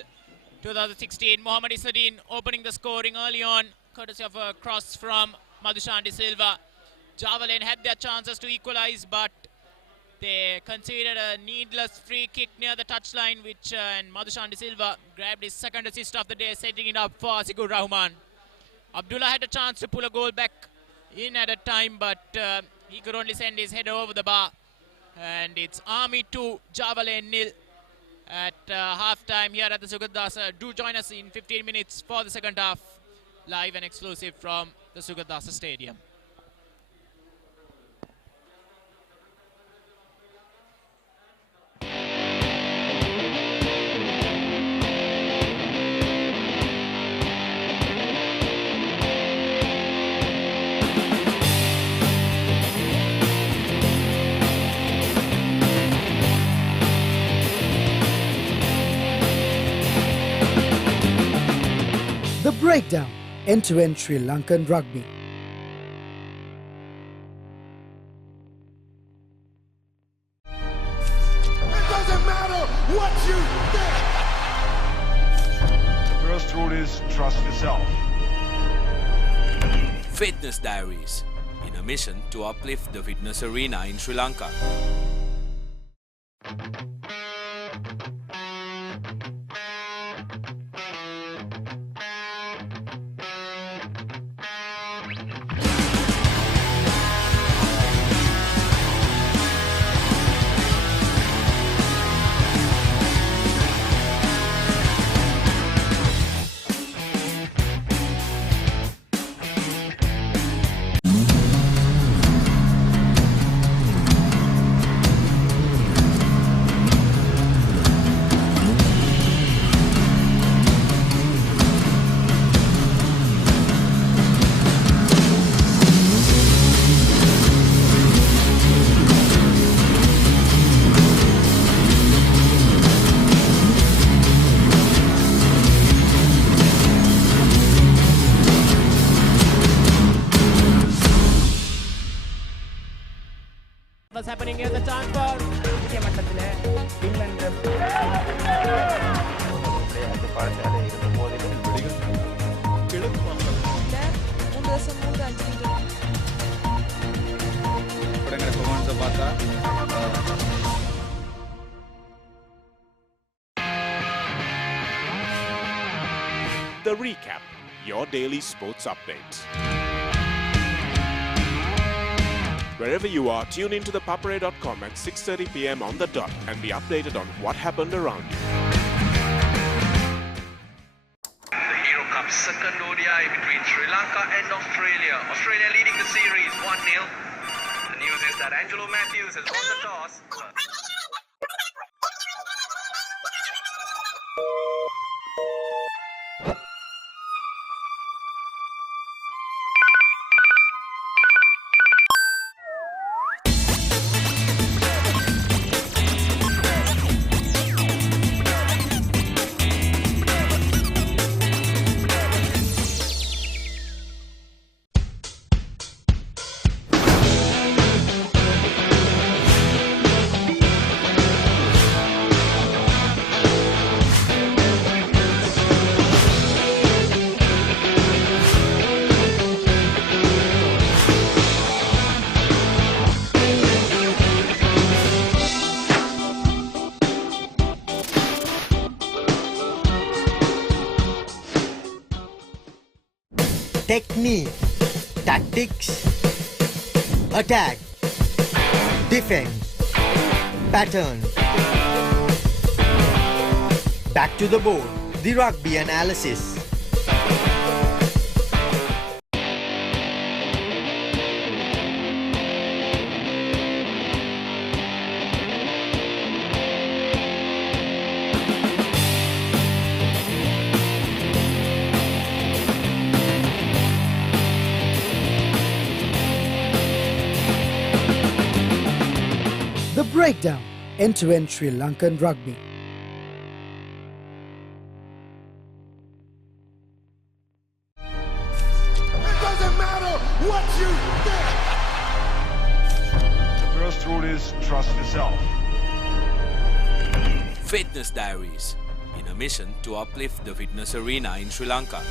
2016. Mohammad Isadin opening the scoring early on, courtesy of a cross from Madhushan De Silva. Javelin had their chances to equalize, but they conceded a needless free kick near the touchline, which and Madhushan De Silva grabbed his second assist of the day, setting it up for Asikur Rahman. Abdullah had a chance to pull a goal back in at a time, but he could only send his header over the bar. And it's Army 2, Javelin 0 at half-time here at the Sukadasa. Do join us in 15 minutes for the second half, live and exclusive from the Sukadasa Stadium. The Breakdown, end-to-end Sri Lankan rugby. It doesn't matter what you think. The first rule is trust yourself. Fitness Diaries, in a mission to uplift the fitness arena in Sri Lanka. What's happening here? The chance for The Recap, your daily sports update. Wherever you are, tune into ThePapare.com at 6:30 p.m. on the dot and be updated on what happened around you. The Hero Cup second ODI between Sri Lanka and Australia. Australia leading the series 1-0. The news is that Angelo Matthews has won the toss. Technique, tactics, attack, defense, pattern. Back to the board, the rugby analysis. The Breakdown, end-to-end Sri Lankan rugby. It doesn't matter what you think. The first rule is trust yourself. Fitness Diaries, in a mission to uplift the fitness arena in Sri Lanka.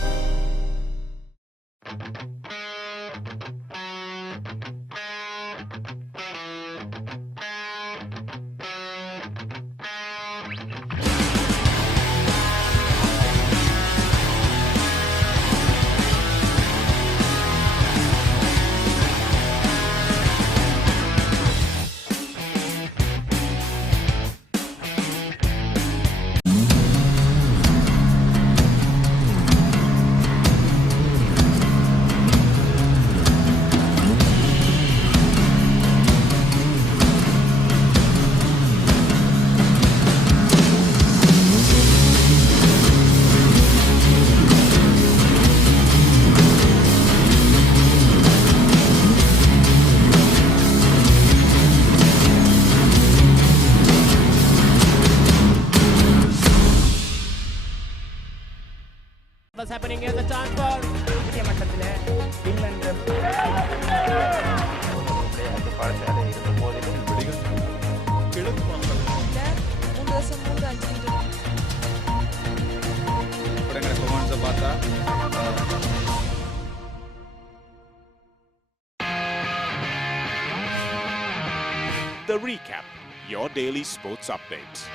The Recap, your daily sports updates.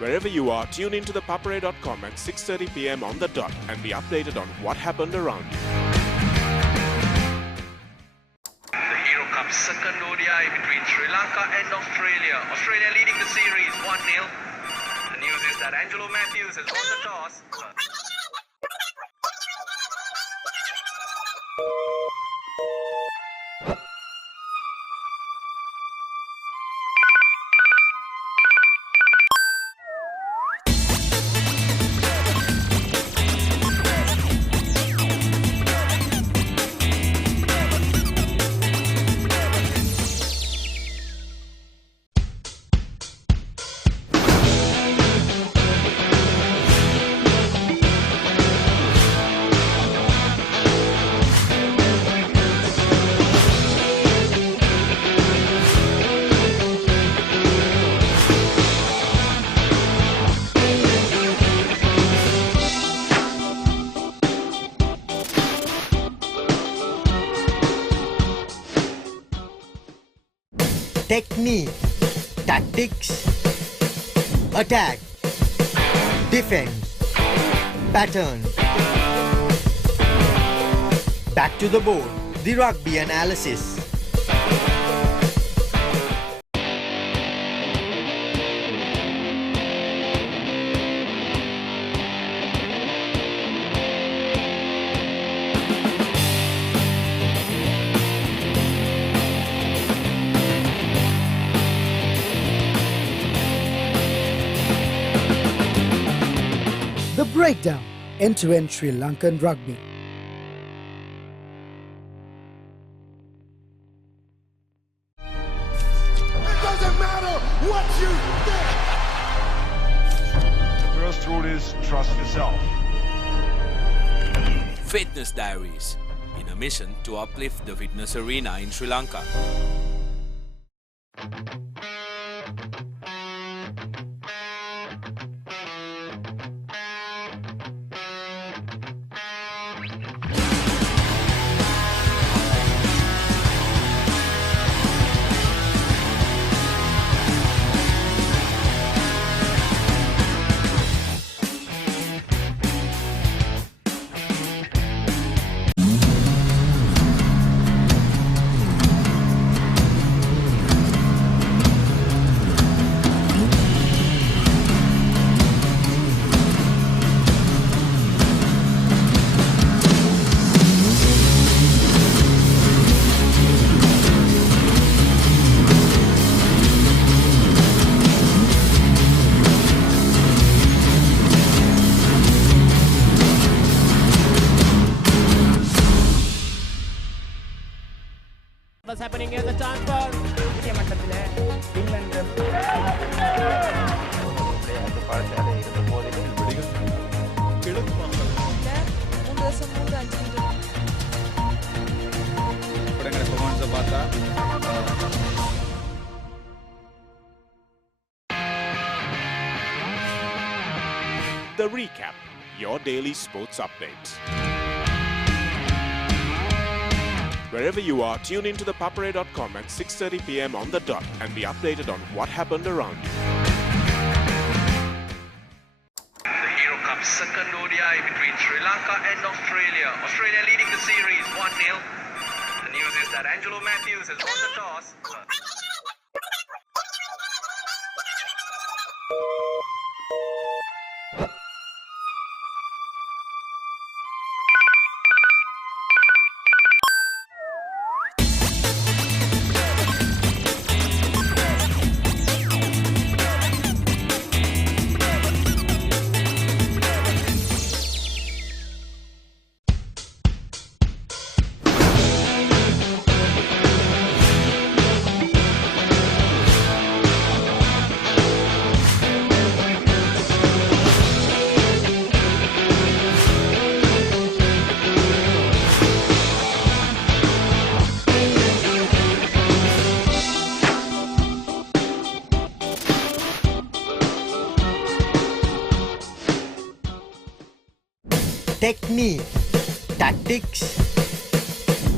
Wherever you are, tune in to ThePapare.com at 6:30 p.m. on the dot and be updated on what happened around you. The Hero Cup second ODI between Sri Lanka and Australia. Australia leading the series 1-0. The news is that Angelo Matthews has won the toss. Technique, tactics, attack, defense, pattern. Back to the board, the rugby analysis. The Breakdown, end-to-end Sri Lankan rugby. It doesn't matter what you think. First rule is trust yourself. Fitness Diaries, in a mission to uplift the fitness arena in Sri Lanka. What's happening here? The time for The Recap, your daily sports updates. Wherever you are, tune in to ThePapare.com at 6:30 p.m. on the dot and be updated on what happened around you. The Hero Cup second ODI between Sri Lanka and Australia. Australia leading the series 1-0. The news is that Angelo Matthews has won the toss. Technique, tactics,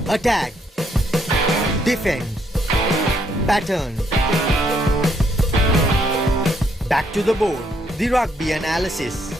attack, defend, pattern. Back to the board, the rugby analysis.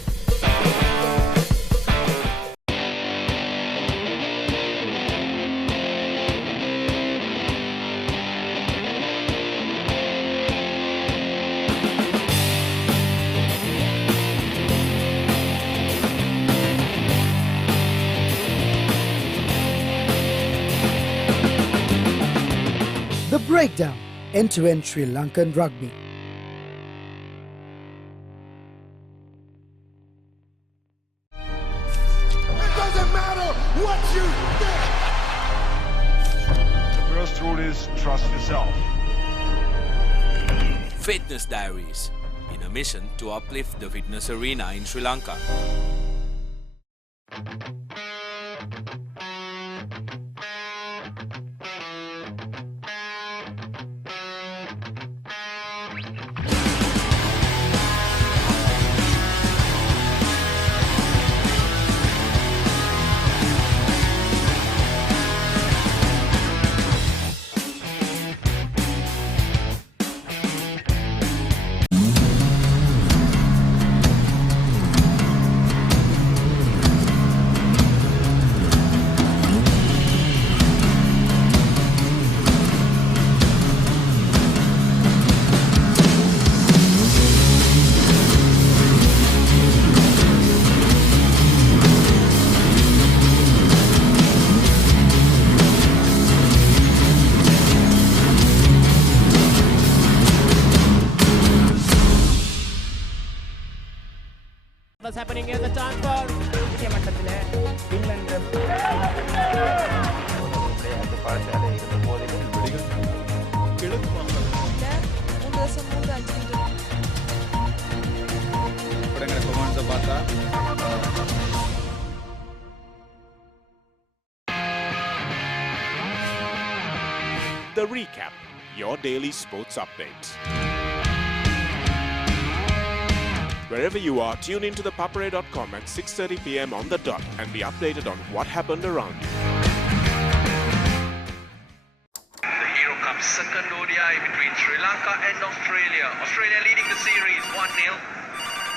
The breakdown, end-to-end Sri Lankan rugby. It doesn't matter what you think. The first rule is trust yourself. Fitness Diaries, in a mission to uplift the fitness arena in Sri Lanka. What's happening here? The transfer. The Recap, your daily sports updates. Wherever you are, tune into ThePapare.com at 6:30 p.m. on the dot and be updated on what happened around you. The Hero Cup second ODI between Sri Lanka and Australia. Australia leading the series 1-0.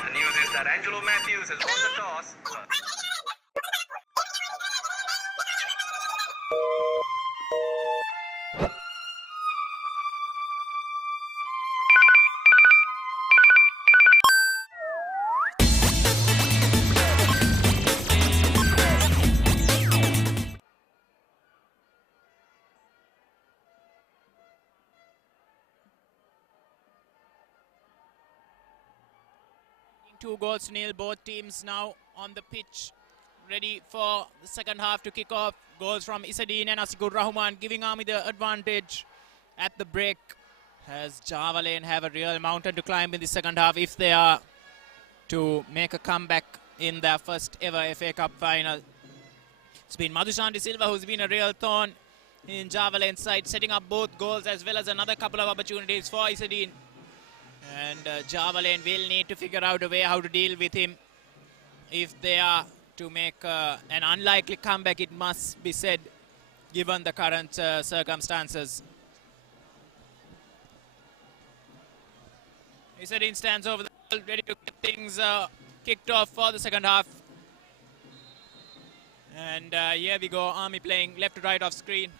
The news is that Angelo Matthews has won the toss. Two goals to nil. Both teams now on the pitch, ready for the second half to kick off. Goals from Isadine and Asikur Rahman giving Army the advantage at the break. As Java Lane have a real mountain to climb in the second half if they are to make a comeback in their first ever FA Cup final. It's been Madhushan De Silva who's been a real thorn in Java Lane's side, setting up both goals as well as another couple of opportunities for Isadine. And Java Lane will need to figure out a way how to deal with him if they are to make an unlikely comeback, it must be said, given the current circumstances. Isadine stands over the ball, ready to get things kicked off for the second half. And here we go, Army playing left to right off screen.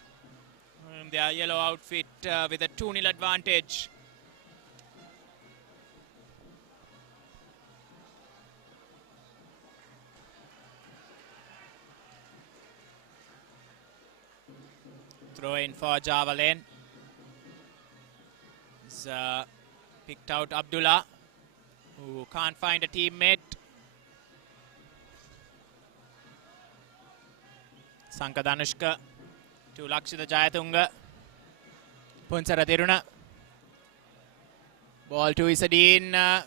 Their yellow outfit with a 2-0 advantage. Throw in for Java Lane. He's picked out Abdullah, who can't find a teammate. Sankadanushka to Lakshita Jayatunga. Punsara Tiruna. Ball to Isadine.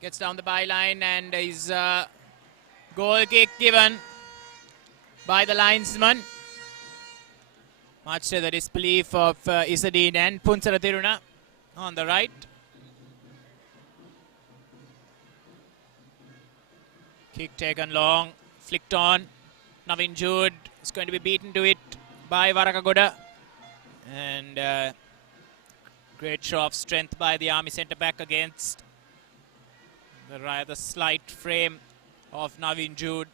Gets down the byline and is goal kick given by the linesman. Much to the disbelief of Isadine and Punsara Tiruna on the right. Kick taken long, flicked on. Navin Jude is going to be beaten to it by Varakagoda. And great show of strength by the Army centre-back against the rather slight frame of Naveen Jude.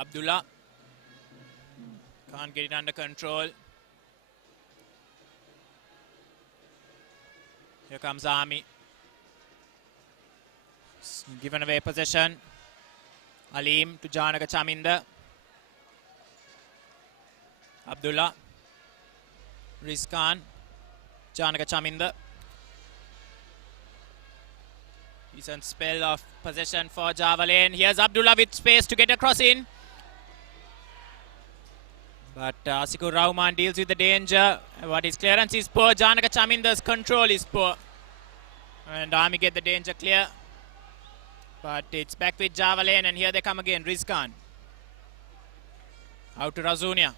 Abdullah can't get it under control. Here comes Army. Given away possession. Aleem to Janaka Chaminda. Abdullah. Rizkan. Janaka Chaminda. Decent spell of possession for Java Lane. Here's Abdullah with space to get across in. But Asikur Rahman deals with the danger. But his clearance is poor. Janaka Chaminda's control is poor. And Army get the danger clear. But it's back with Java Lane, and here they come again. Rizkan. Out to Razunia.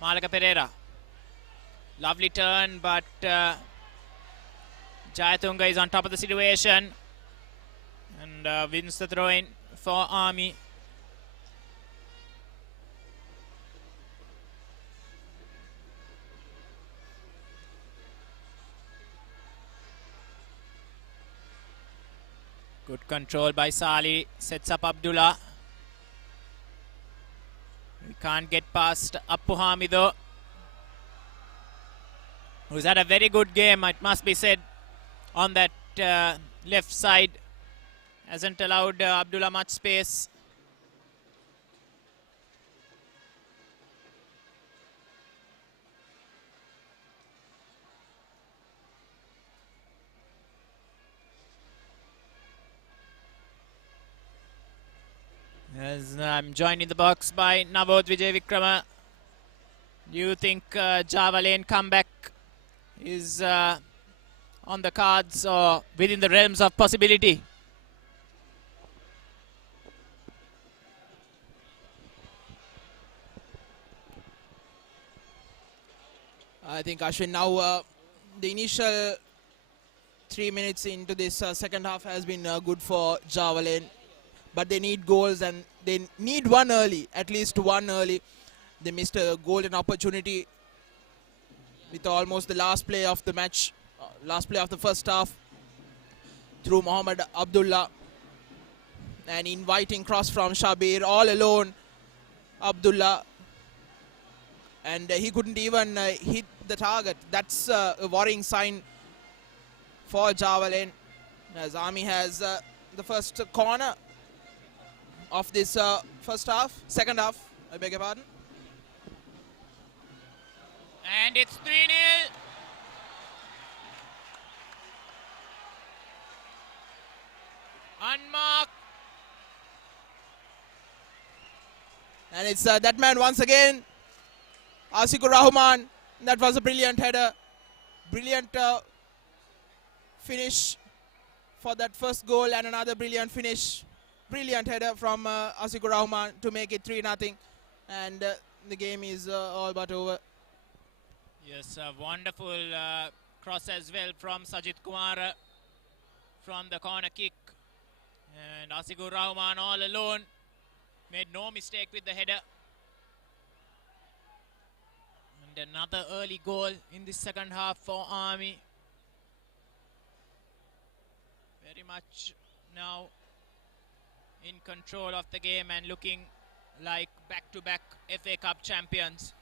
Malaka Pereira. Lovely turn, but Jayatunga is on top of the situation. And wins the throw-in for Army. Good control by Sali, sets up Abdullah. We can't get past Appu Hamido, who's had a very good game, it must be said, on that left side. Hasn't allowed Abdullah much space. As I'm joined in the box by Navod Vijay Vikrama. Do you think Java Lane comeback is on the cards or within the realms of possibility? I think Ashwin now the initial 3 minutes into this second half has been good for Java Lane. But they need goals, and they need one early, at least one early. They missed a golden opportunity with almost the last play of the match, last play of the first half, through Mohammad Abdullah. An inviting cross from Shabir, all alone, Abdullah. And he couldn't even hit the target. That's a worrying sign for Java Lane, as Army has the first corner of this second half, I beg your pardon. And it's 3-0. Unmarked. And it's that man once again, Asikur Rahman. That was a brilliant header. Brilliant finish for that first goal, and another brilliant finish. Brilliant header from Asikur Rahman to make it 3-0, and the game is all but over. Yes, a wonderful cross as well from Sajid Kumar from the corner kick. And Asikur Rahman all alone, made no mistake with the header. And another early goal in the second half for Army. Very much now in control of the game and looking like back-to-back FA Cup champions.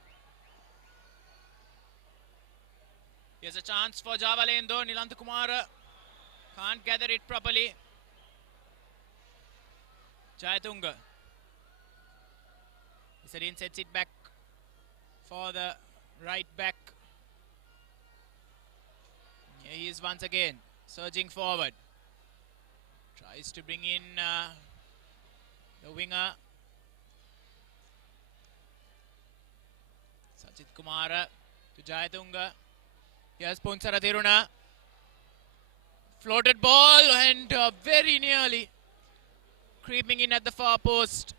Here's a chance for Java Lane though. Nilantha Kumar can't gather it properly. Jayatunga. Isadin sets it back for the right back. Here he is once again, surging forward. Tries to bring in the winger. Sajid Kumar to Jayatunga. Here's Punsara Thiruna. Floated ball and very nearly creeping in at the far post.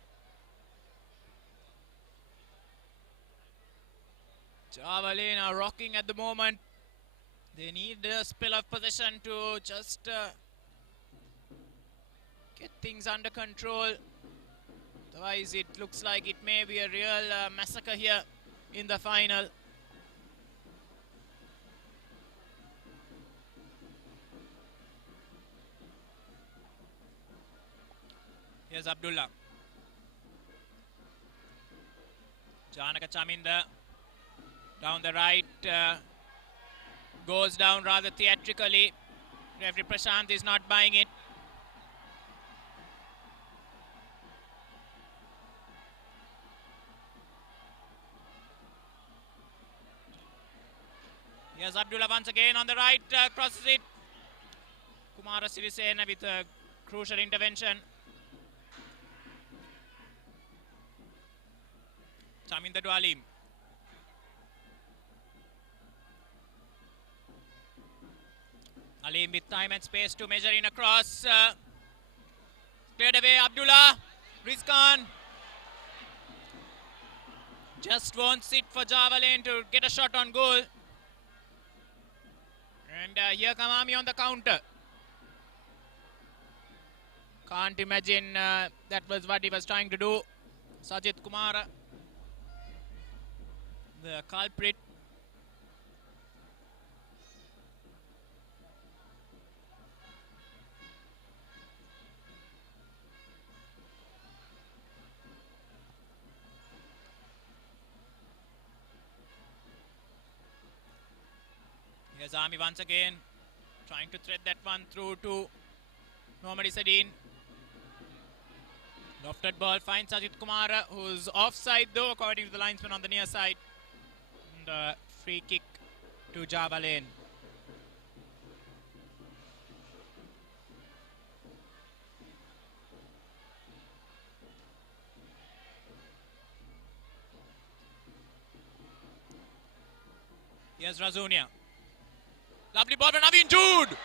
Javelin are rocking at the moment. They need a spell of possession to just get things under control. Otherwise, it looks like it may be a real massacre here in the final. Here's Abdullah. Janaka Chaminda down the right. Goes down rather theatrically. Referee Prashant is not buying it. Here's Abdullah once again on the right, crosses it. Kumara Sirisena with a crucial intervention. Chaminda Dwalim. Alim with time and space to measure in a cross. Cleared away, Abdullah. Rizkan. Just wants it for Javelin to get a shot on goal. And here come Ami on the counter. Can't imagine that was what he was trying to do. Sajid Kumara, the culprit. Here's Ami once again, trying to thread that one through to Mohammad Isadeen. Lofted ball finds Sajid Kumara, who's offside though, according to the linesman on the near side. And free kick to Javelin. Here's Razunia. Lovely ball from Naveen Jude.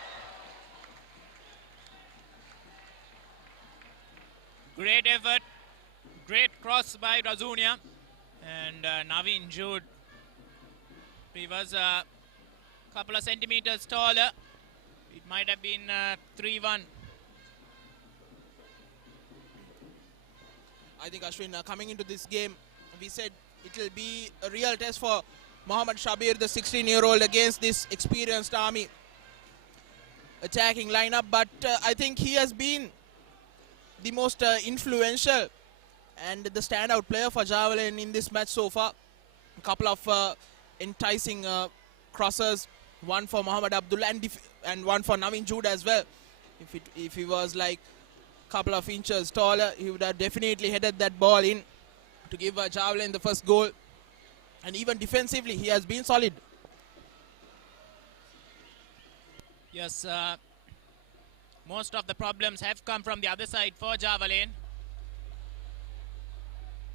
Great effort. Great cross by Razunia. And Naveen Jude. He was a couple of centimeters taller. It might have been 3-1. I think Ashwin, coming into this game, we said it will be a real test for Mohammad Shabir, the 16-year-old, against this experienced Army attacking lineup. But I think he has been the most influential and the standout player for Javelin in this match so far. A couple of enticing crosses, one for Mohammad Abdullah and one for Naveen Jude as well. If he was like a couple of inches taller, he would have definitely headed that ball in to give Javelin the first goal. And even defensively, he has been solid. Yes, most of the problems have come from the other side for Javelin.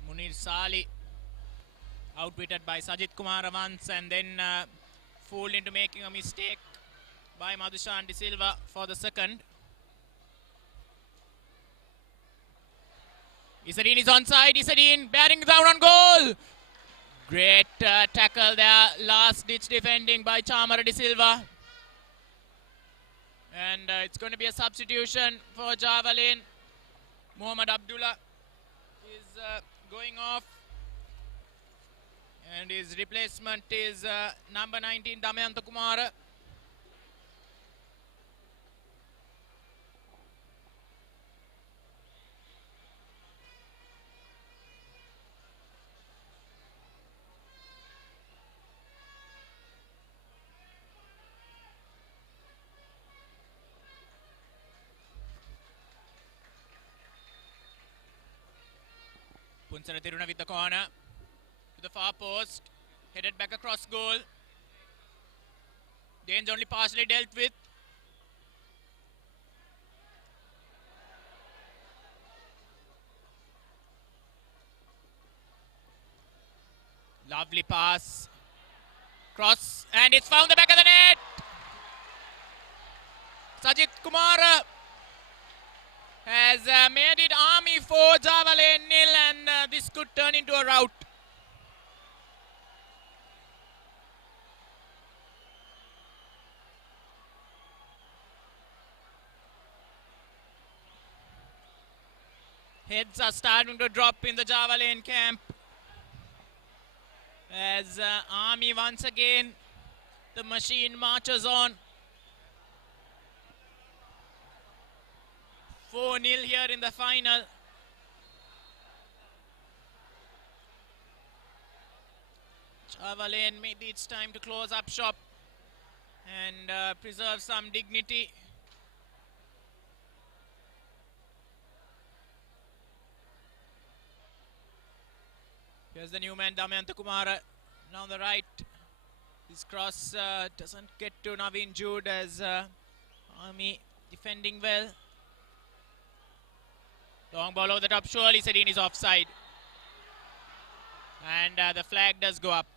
Munir Sali outwitted by Sajid Kumara once and then fooled into making a mistake by Madhushan De Silva for the second. Isadeen is onside. Isadeen bearing down on goal. Great tackle there. Last ditch defending by Chamara De Silva. And it's going to be a substitution for Javelin. Mohammad Abdullah is going off. And his replacement is number 19, Damayanto Kumara. Punsara Tiruna with the corner to the far post, headed back across goal. Danger only partially dealt with. Lovely pass, cross, and it's found the back of the net. Sajid Kumara has has made it Army 4, Java Lane nil, and this could turn into a rout. Heads are starting to drop in the Java Lane camp as Army once again, the machine marches on. 4-0 here in the final. Java Lane, maybe it's time to close up shop and preserve some dignity. Here's the new man, Damyanta Kumara, down the right. His cross doesn't get to Naveen Jude as Army defending well. Long ball over the top, surely Sedin is offside. And the flag does go up.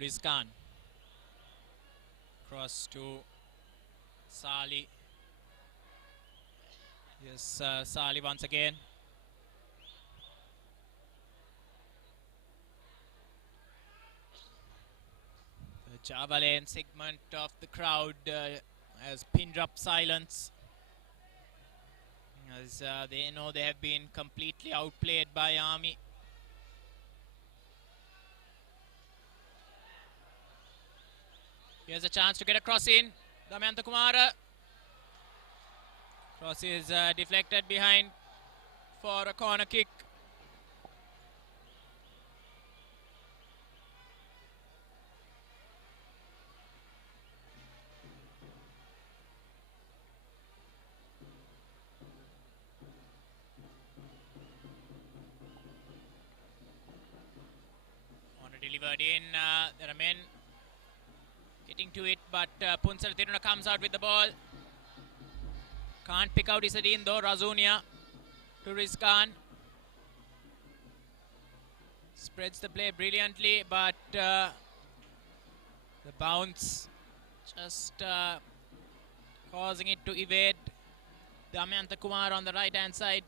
Rizkan. Cross to Sali. Yes, Sali once again. The Java Lane segment of the crowd has pinned up silence as they know they have been completely outplayed by Army. Here's a chance to get a cross in. Damyanta Kumara. Cross is deflected behind for a corner kick. Corner delivered in. There are men getting to it, but Punsara Tiruna comes out with the ball. Can't pick out Isadin though. Razunia to Rizkan. Spreads the play brilliantly, but the bounce just causing it to evade Damyanta Kumar on the right hand side.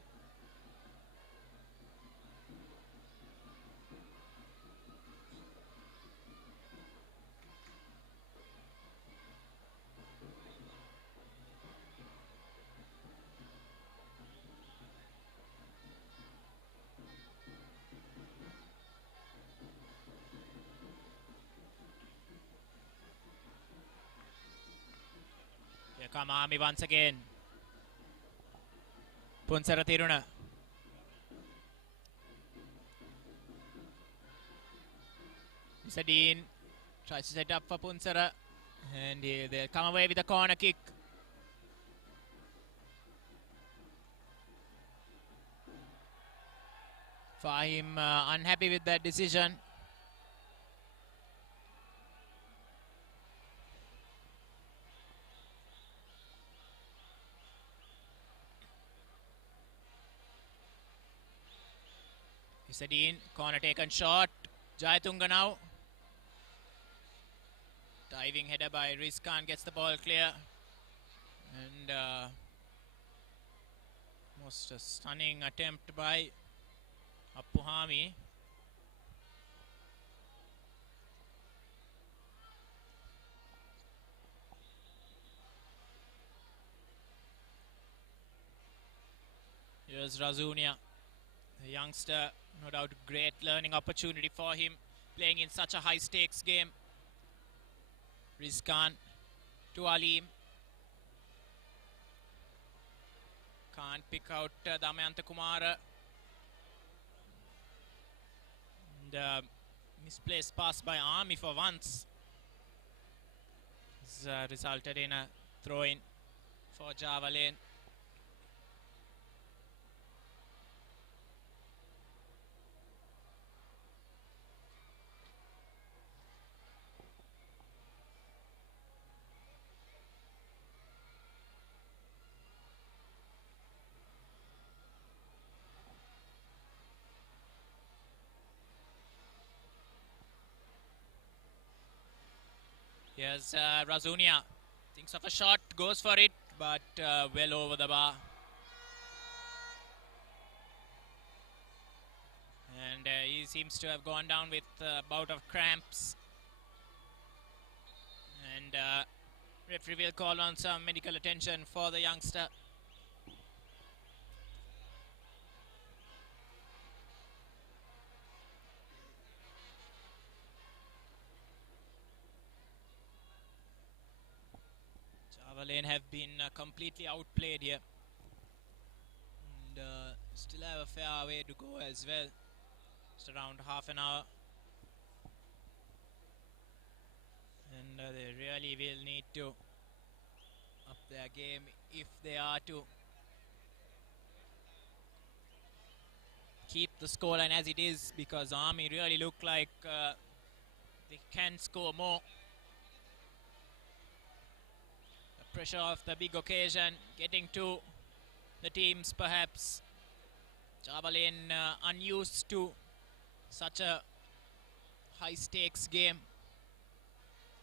Here come Army once again. Punsara Tiruna. Isadin tries to set up for Punsara, and they'll come away with a corner kick. Fahim unhappy with that decision. Isadin, corner taken shot. Jayatunga now. Diving header by Rizkan gets the ball clear. And most a stunning attempt by Appuhami. Here's Razunia, the youngster, no doubt great learning opportunity for him, playing in such a high stakes game. Rizkan to Alim. Can't pick out Damyanta Kumara. And misplaced pass by Army for once has resulted in a throw-in for Java Lane. Here's Razunia. Thinks of a shot, goes for it, but well over the bar. And he seems to have gone down with a bout of cramps. And referee will call on some medical attention for the youngster. Java have been completely outplayed here. And still have a fair way to go as well. Just around half an hour. And they really will need to up their game if they are to keep the scoreline as it is, because Army really look like they can score more. The pressure of the big occasion getting to the teams perhaps. Javelin unused to such a high stakes game.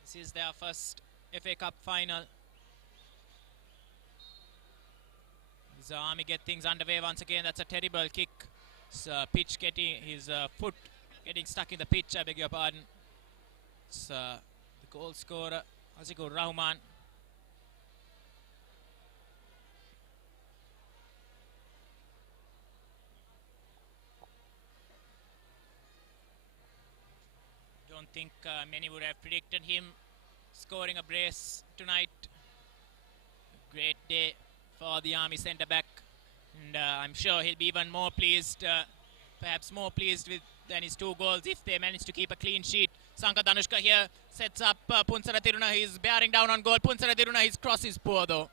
This is their first FA Cup final. His Army get things underway once again. That's a terrible kick. His pitch getting his foot getting stuck in the pitch. I beg your pardon. It's the goal scorer Azikur Rahman. Don't think many would have predicted him scoring a brace tonight. Great day for the Army centre back, and I'm sure he'll be even more pleased, perhaps more pleased than his 2 goals if they manage to keep a clean sheet. Sanka Danushka here sets up Punsara Tiruna. He's bearing down on goal. Punsara Tiruna, his cross is poor though.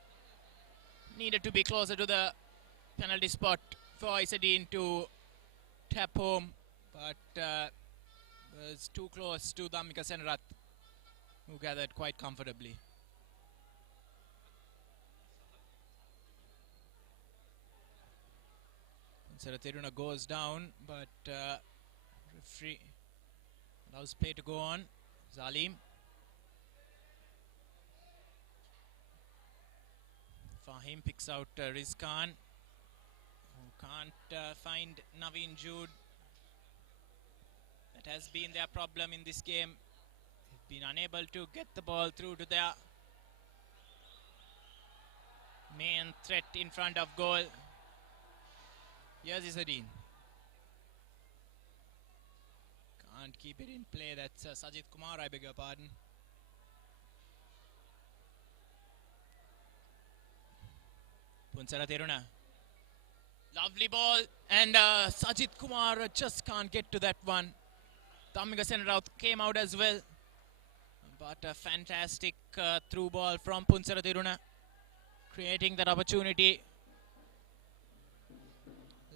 Needed to be closer to the penalty spot for Isadine to tap home, but was too close to Dhammika Senarath, who gathered quite comfortably. Punsara Tiruna goes down, but referee allows play to go on. Zalim. Fahim picks out Rizkan, who can't find Naveen Jude. That has been their problem in this game. They've been unable to get the ball through to their main threat in front of goal. Here's Isadine. Can't keep it in play. That's Sajid Kumar, I beg your pardon. Punsara Tiruna. Lovely ball, and Sajid Kumar just can't get to that one. Dhammika Senarath came out as well, but a fantastic through ball from Punsara Tiruna, creating that opportunity.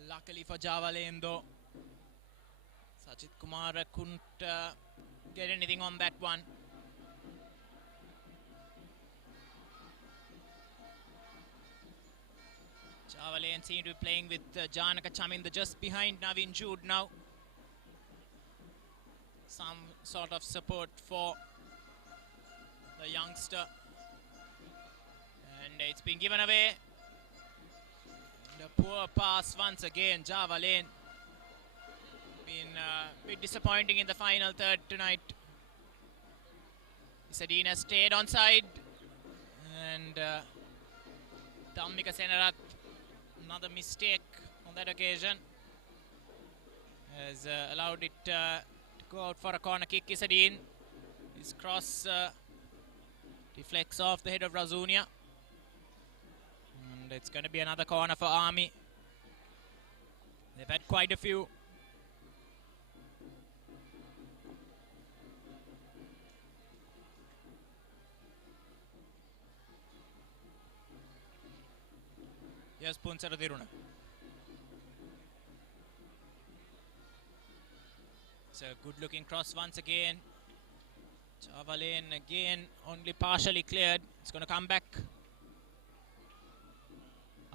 Luckily for Java Lane though, Sajid Kumar couldn't get anything on that one. Java Lane seem to be playing with Janaka Chaminda just behind Naveen Jude now. Some sort of support for the youngster, and it's been given away. The poor pass once again. Java Lane been a bit disappointing in the final third tonight. Isadine has stayed on side, and Dhammika Senarath, another mistake on that occasion, has allowed it to go out for a corner kick. Isadine, his cross deflects off the head of Razunia, and it's going to be another corner for Army. They've had quite a few. Here's Punsara Tiruna. It's a good looking cross once again. Java Lane again only partially cleared. It's going to come back.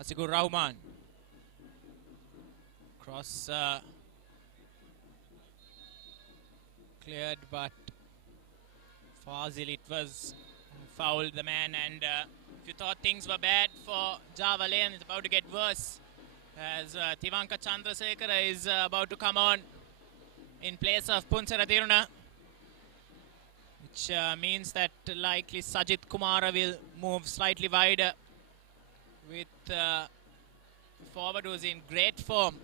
Asigur Rahman. Cross cleared, but Fazil, it was fouled the man, and if you thought things were bad for Java Lane, it's about to get worse as Tivanka Chandrasekhara is about to come on in place of Punsara Tiruna, which means that likely Sajit Kumara will move slightly wider with forward who's in great form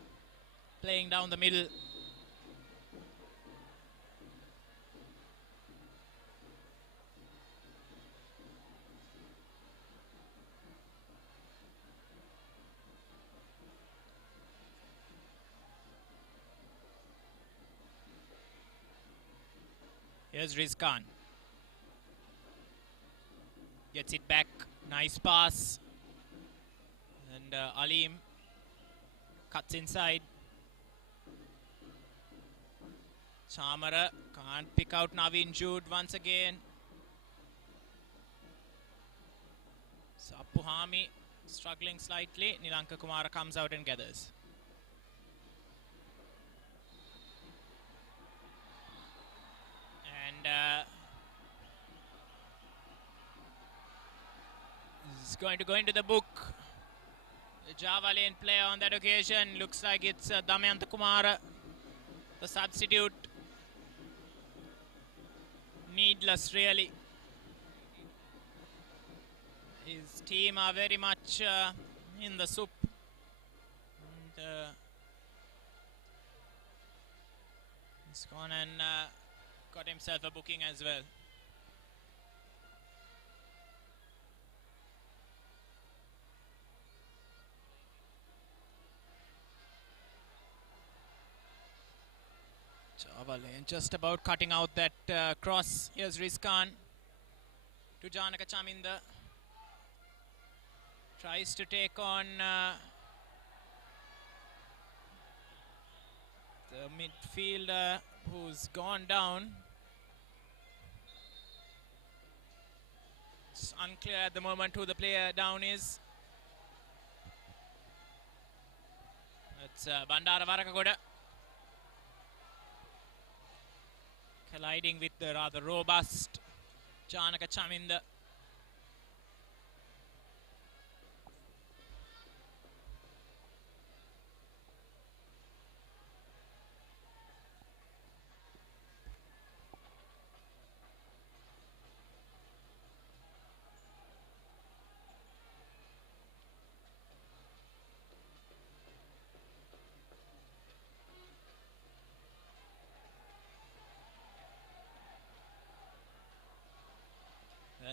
playing down the middle. Here's Rizkan. Gets it back. Nice pass. And Alim cuts inside. Chamara can't pick out Naveen Jude once again. Sappuhami struggling slightly. Nilanka Kumara comes out and gathers. And is going to go into the book. The Java Lane player on that occasion looks like it's Damayanth Kumara, the substitute. Needless, really. His team are very much in the soup. And, he's gone and got himself a booking as well. Java Lane just about cutting out that cross. Here's Rizkan to Janaka Chaminda. Tries to take on the midfielder who's gone down. It's unclear at the moment who the player down is. It's Bandara Varakagoda. Colliding with the rather robust Janaka Chaminda.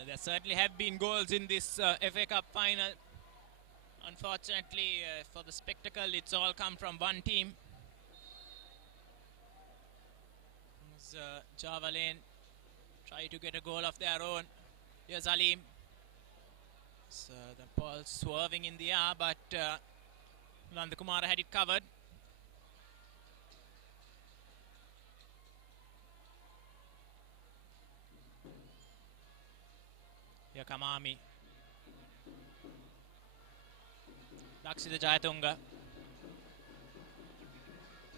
There certainly have been goals in this FA Cup final. Unfortunately, for the spectacle, it's all come from one team. Java Lane try to get a goal of their own. Here's Alim. So the ball swerving in the air, but Nandakumara had it covered. Here come Ami. Lakshita Jayatunga.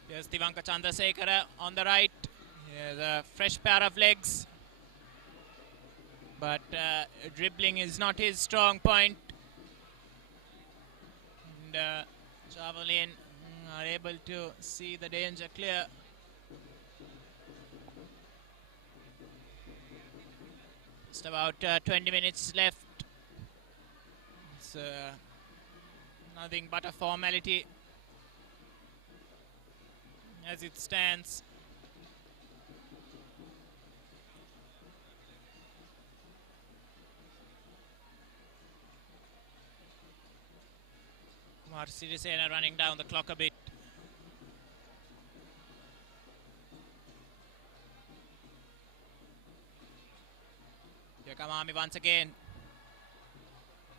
Here's Tivanka Chandrasekhara on the right. Here's a fresh pair of legs. But dribbling is not his strong point. And Java Lane are able to see the danger clear. Just about 20 minutes left. It's nothing but a formality as it stands. Kumar Sirisena running down the clock a bit. Here come Ami once again.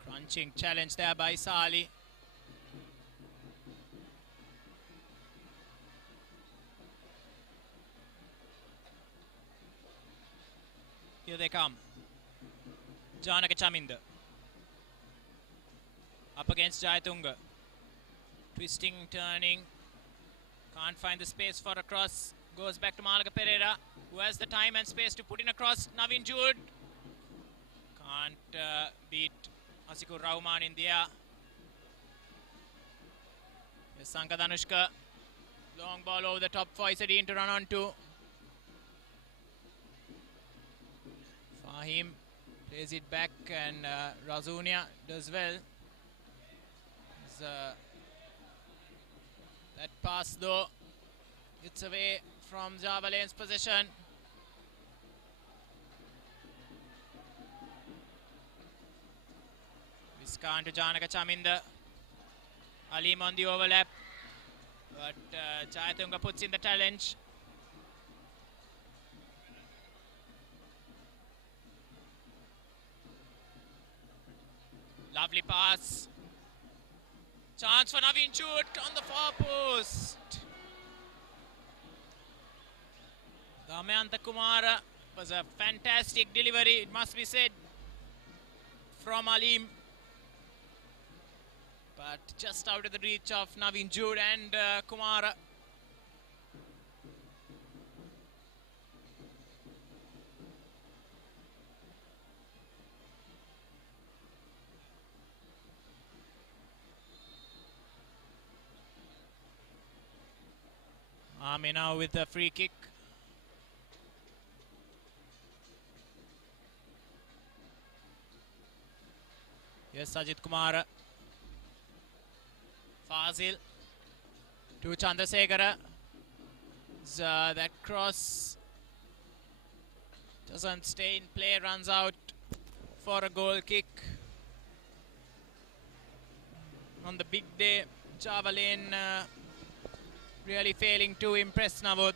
Crunching challenge there by Sali. Here they come. Janaka Chaminda. Up against Jayatunga. Twisting, turning. Can't find the space for a cross. Goes back to Malaka Pereira, who has the time and space to put in across Navin Jude. Can't beat Asikur Rahman in the air. Sanka Danushka. Long ball over the top for Isadine to run on to. Fahim plays it back and Razunia does well. That pass though, it's away from Java Lane's possession. Viskan to Janaka Chaminda. Alim on the overlap, but Chayatunga puts in the challenge. Lovely pass. Chance for Navin Jude on the far post. Damayanantha Kumara was a fantastic delivery, it must be said, from Alim. But just out of the reach of Navin Jude and Kumara. Ami now with a free kick. Yes, Sajid Kumara. Fazil to Chandrasekhara. That cross doesn't stay in play, runs out for a goal kick. On the big day, Java Lane really failing to impress Navod.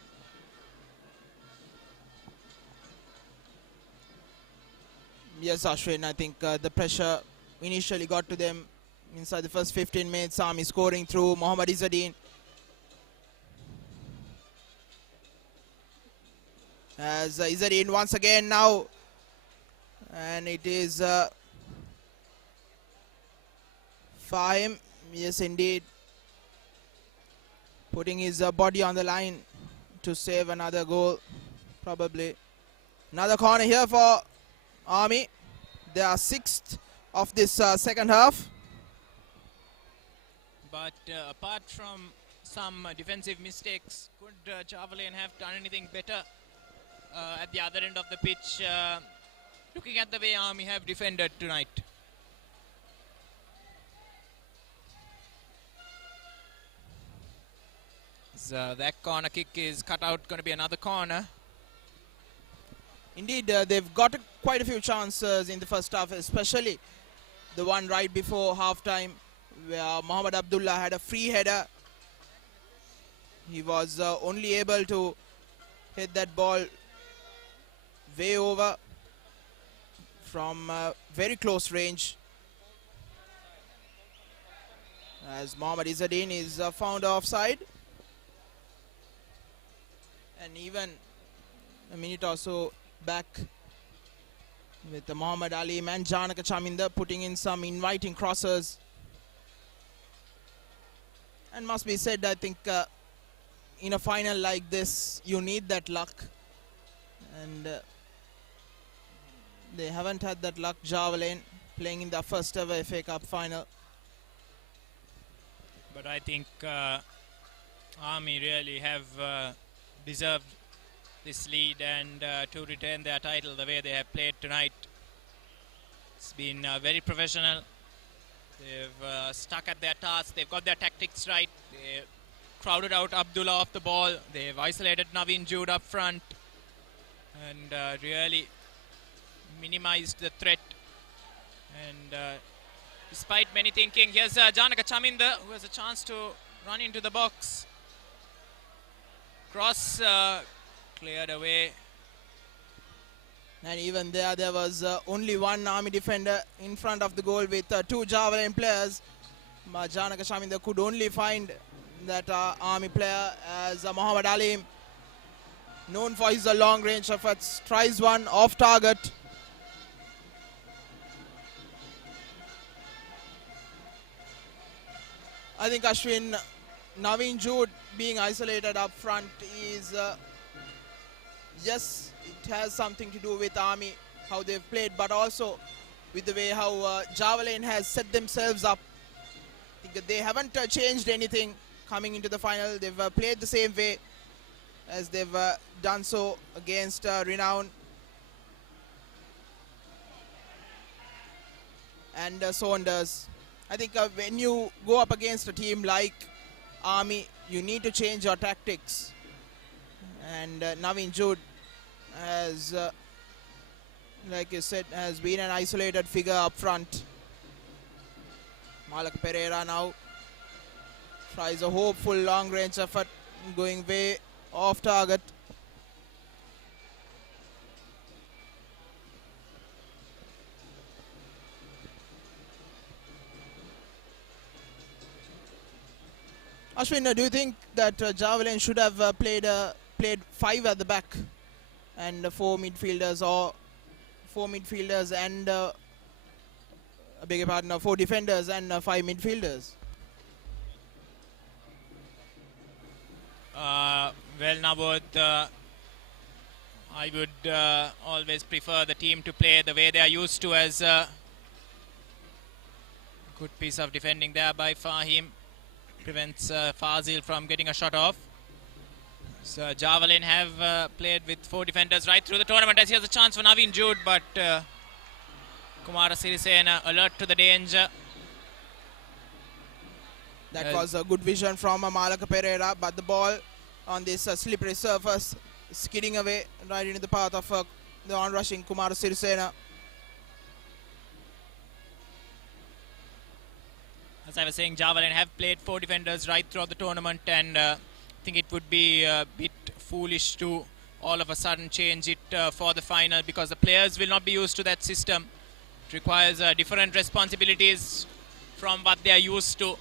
Yes, Ashwin, I think the pressure initially got to them inside the first 15 minutes. Army scoring through Mohammad Izzadeen. As Izzadeen once again now. And it is Fahim. Yes, indeed. Putting his body on the line to save another goal. Probably. Another corner here for Army. They are sixth of this second half. But apart from some defensive mistakes, could Java Lane have done anything better at the other end of the pitch? Looking at the way Army have defended tonight. So that corner kick is cut out, going to be another corner. Indeed, they've got quite a few chances in the first half, especially the one right before halftime, where Mohammad Abdullah had a free header. He was only able to hit that ball way over from very close range. As Mohammad Izzadeen is found offside. And even a minute or so back, with Muhammad Ali and Janaka Chaminda putting in some inviting crosses. And must be said, I think in a final like this, you need that luck. And they haven't had that luck, Java Lane, playing in their first ever FA Cup final. But I think Army really have deserved this lead and to retain their title the way they have played tonight. It's been very professional. They've stuck at their task. They've got their tactics right. They crowded out Abdullah off the ball. They've isolated Navin Jude up front and really minimized the threat. And despite many thinking, here's Janaka Chaminda, who has a chance to run into the box. Cross cleared away. And even there was only one Army defender in front of the goal with two Java Lane players. Janaka Chaminda could only find that Army player as Muhammad Ali, known for his long range efforts, tries one off target. I think, Ashwin, Naveen Jude being isolated up front is, yes, it has something to do with Army, how they've played, but also with the way how Javelin has set themselves up. I think that they haven't changed anything coming into the final. They've played the same way as they've done so against Renown and Saunders. I think when you go up against a team like Army, you need to change your tactics. And Naveen Jude has, like you said, has been an isolated figure up front. Malak Pereira now tries a hopeful long-range effort, going way off target. Ashwin, do you think that Javelin should have played 5 at the back and 4 midfielders, or 4 midfielders and I beg your pardon, 4 defenders and 5 midfielders? Well, Navod, I would always prefer the team to play the way they are used to, as a good piece of defending there by Fahim. Prevents Fazil from getting a shot off. So Javelin have played with 4 defenders right through the tournament, as he has a chance for Naveen Jude, but Kumara Sirisena alert to the danger. That was a good vision from Malaka Pereira, but the ball on this slippery surface skidding away right into the path of the on-rushing Kumara Sirisena. As I was saying, Javelin have played 4 defenders right throughout the tournament, and I think it would be a bit foolish to all of a sudden change it for the final, because the players will not be used to that system. It requires different responsibilities from what they are used to.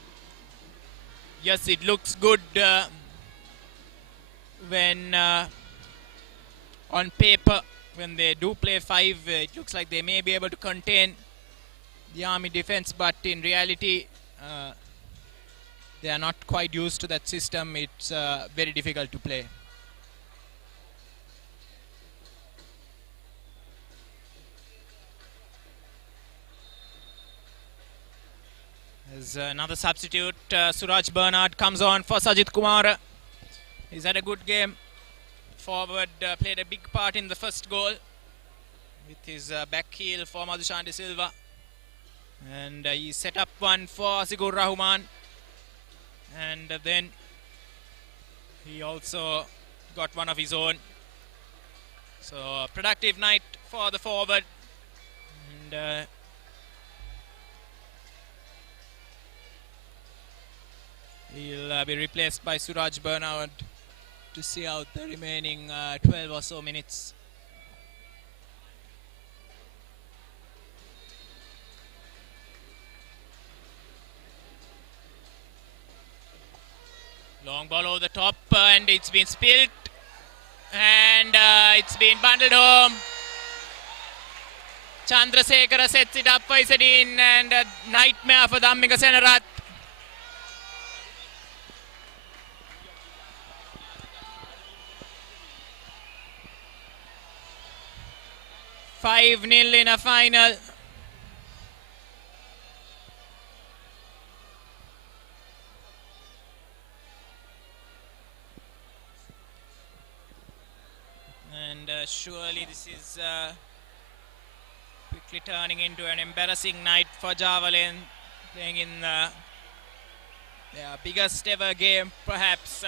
Yes, it looks good when on paper, when they do play 5, it looks like they may be able to contain the Army defense, but in reality, they are not quite used to that system. It's very difficult to play. There's another substitute. Suraj Bernard comes on for Sajid Kumar. He's had a good game. Forward played a big part in the first goal with his back heel for Madhushan De Silva. And he set up one for Sigur Rahman. And then he also got one of his own. So a productive night for the forward. And he'll be replaced by Suraj Bernard to see out the remaining 12 or so minutes. Long ball over the top, and it's been spilled, and it's been bundled home. Chandrasekhara sets it up for Isadine, and a nightmare for Dhammika Senarath. "5-0 in a final. And surely this is quickly turning into an embarrassing night for Javelin, playing in their biggest ever game, perhaps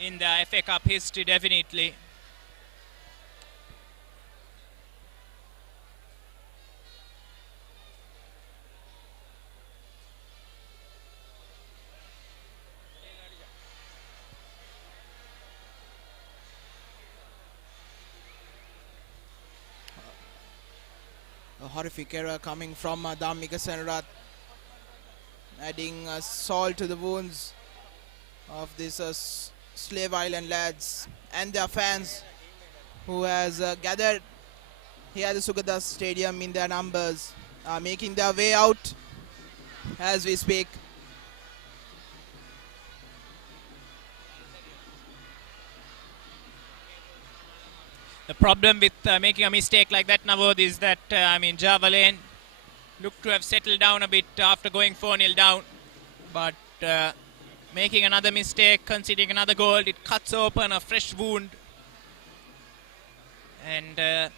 in the FA Cup history, definitely. A horrific error coming from Dhammika Senarath, adding salt to the wounds of these Slave Island lads and their fans who has gathered here at the Sugadas Stadium in their numbers, making their way out as we speak. The problem with making a mistake like that, Navod, is that, Javelin looked to have settled down a bit after going 4-0 down. But making another mistake, conceding another goal, it cuts open a fresh wound. And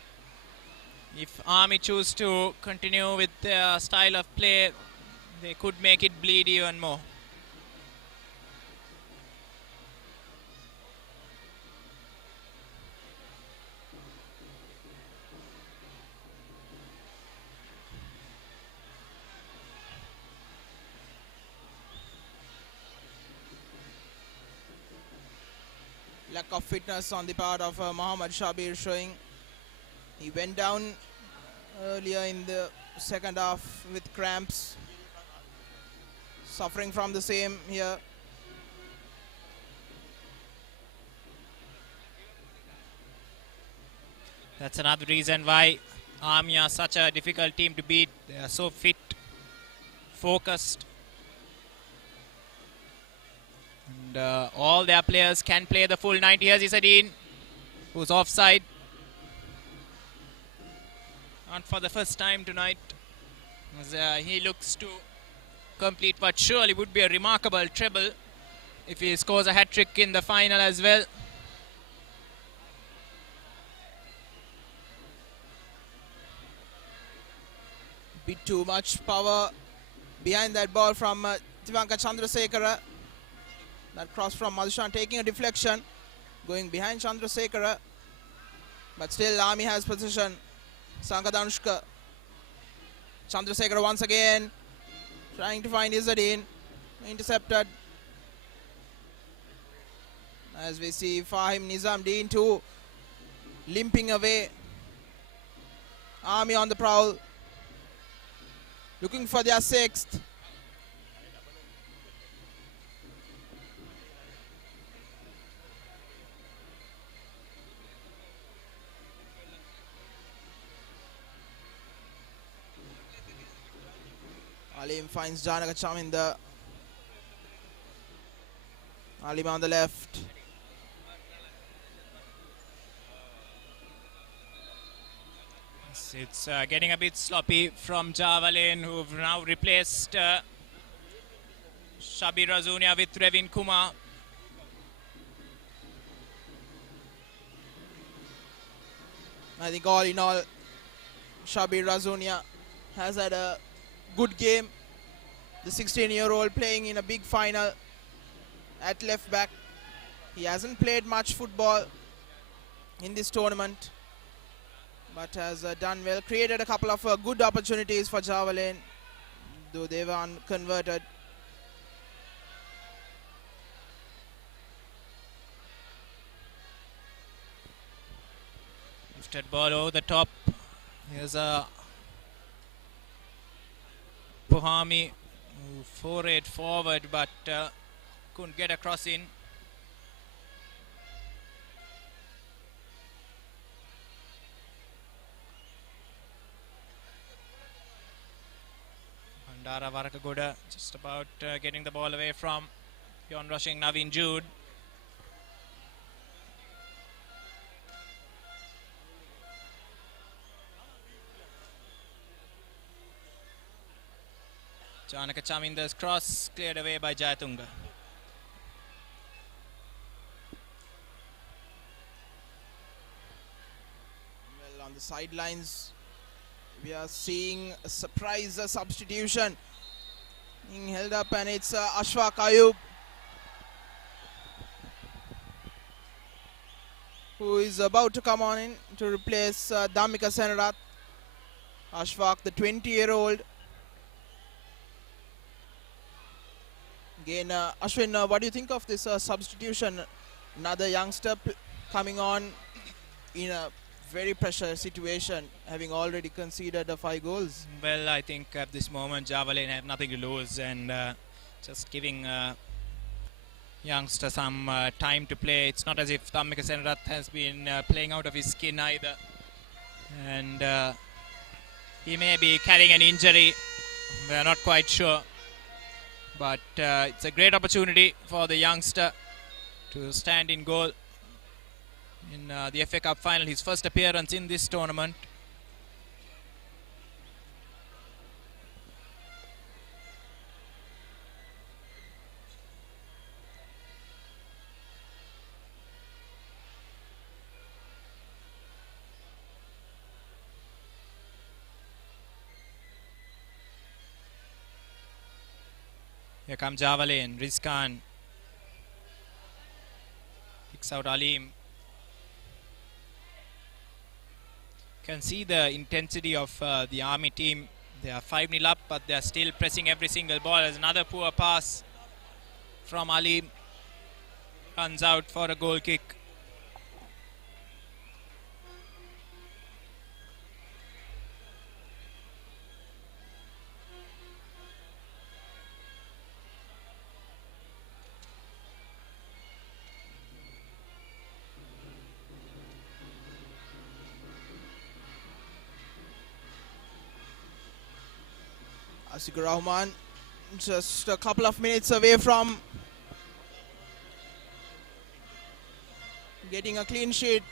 if Army choose to continue with their style of play, they could make it bleed even more. Lack of fitness on the part of Mohammad Shabir showing. He went down earlier in the second half with cramps. Suffering from the same here. That's another reason why Army are such a difficult team to beat. They are so fit, focused. And all their players can play the full 90. Here's Isadine, who's offside. Not for the first time tonight. As, he looks to complete what surely would be a remarkable treble if he scores a hat-trick in the final as well. Bit too much power behind that ball from Tivanka Chandrasekhara. That cross from Madhushan taking a deflection, going behind Chandrasekhara. But still Army has position. Sankadanshka. Chandrasekhara once again trying to find Izzadin. Intercepted. As we see Fahim Nizamdeen too limping away. Army on the prowl, looking for their sixth. Alim finds Janaka Chaminda. Alim on the left. It's getting a bit sloppy from Javelin, who've now replaced Shabir Razunia with Revin Kumar. I think all in all, Shabir Razunia has had a good game. The 16-year-old playing in a big final at left back. He hasn't played much football in this tournament, but has done well. Created a couple of good opportunities for Javelin, though they were unconverted. Lifted ball over the top. Here's a Puhami who forayed forward but couldn't get across in. Bandara Varakagoda just about getting the ball away from yon rushing Naveen Jude. Janaka Chaminda's cross cleared away by Jayatunga. Well, on the sidelines, we are seeing a surprise substitution being held up, and it's Ashfaq Ayub, who is about to come on in to replace Damika Senarath. Ashfaq, the 20-year-old. Again, Ashwin, what do you think of this substitution? Another youngster coming on in a very pressure situation, having already conceded 5 goals. Well, I think at this moment Javelin have nothing to lose, and just giving youngster some time to play. It's not as if Dhammika Senarath has been playing out of his skin either, and he may be carrying an injury. We're not quite sure. But it's a great opportunity for the youngster to stand in goal in the FA Cup final, his first appearance in this tournament. Here comes Javelin, Rizkan picks out Alim. Can see the intensity of the Army team. They are 5-0 up, but they are still pressing every single ball. There's another poor pass from Alim. Runs out for a goal kick. Asikur Rahman just a couple of minutes away from getting a clean sheet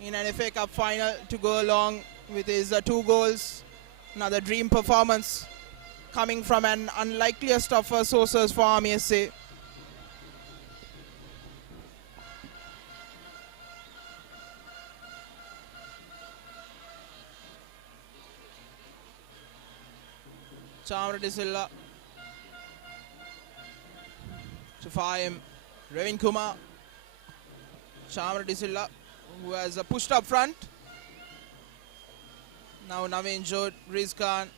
in an FA Cup final to go along with his 2 goals. Another dream performance coming from an unlikeliest of sources for Army SC. Chamra De Silva to Fahim, Ravin Kumar, Chamra De Silva, who has pushed up front. Now Naveen Jod, Rizkan,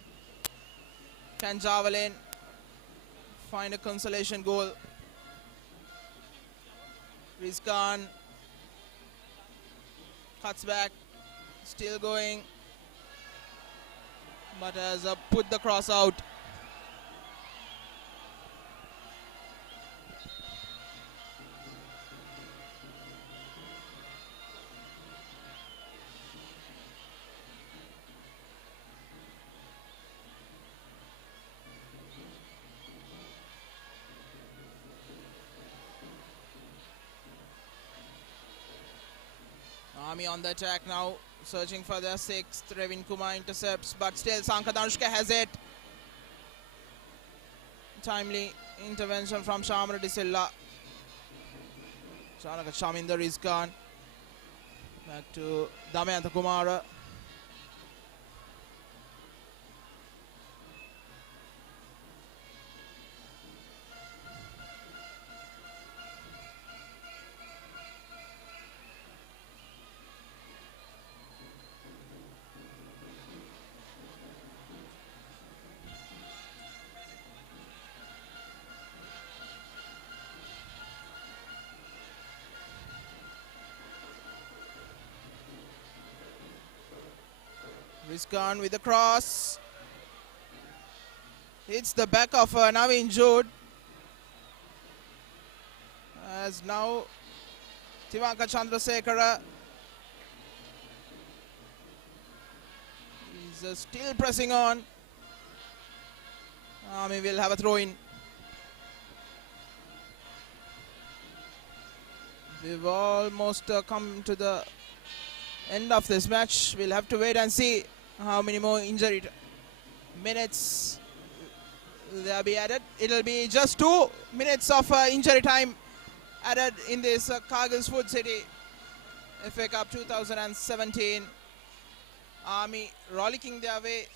can Javelin find a consolation goal? Rizkan cuts back, still going, but has put the cross out. Army on the attack now, searching for their 6th. Ravin Kumar intercepts, but still Sankadanushka has it. Timely intervention from Chamra De Silva. Chanaka Chaminda Rizkan. Back to Damayanto Kumara. Rizkan with the cross. Hits the back of Naveen Jod. As now Tivanka Chandrasekhara is still pressing on. Army will have a throw in. We've almost come to the end of this match. We'll have to wait and see how many more injury minutes will be added. It'll be just 2 minutes of injury time added in this Kargil's Food City FA Cup 2017. Army rollicking their way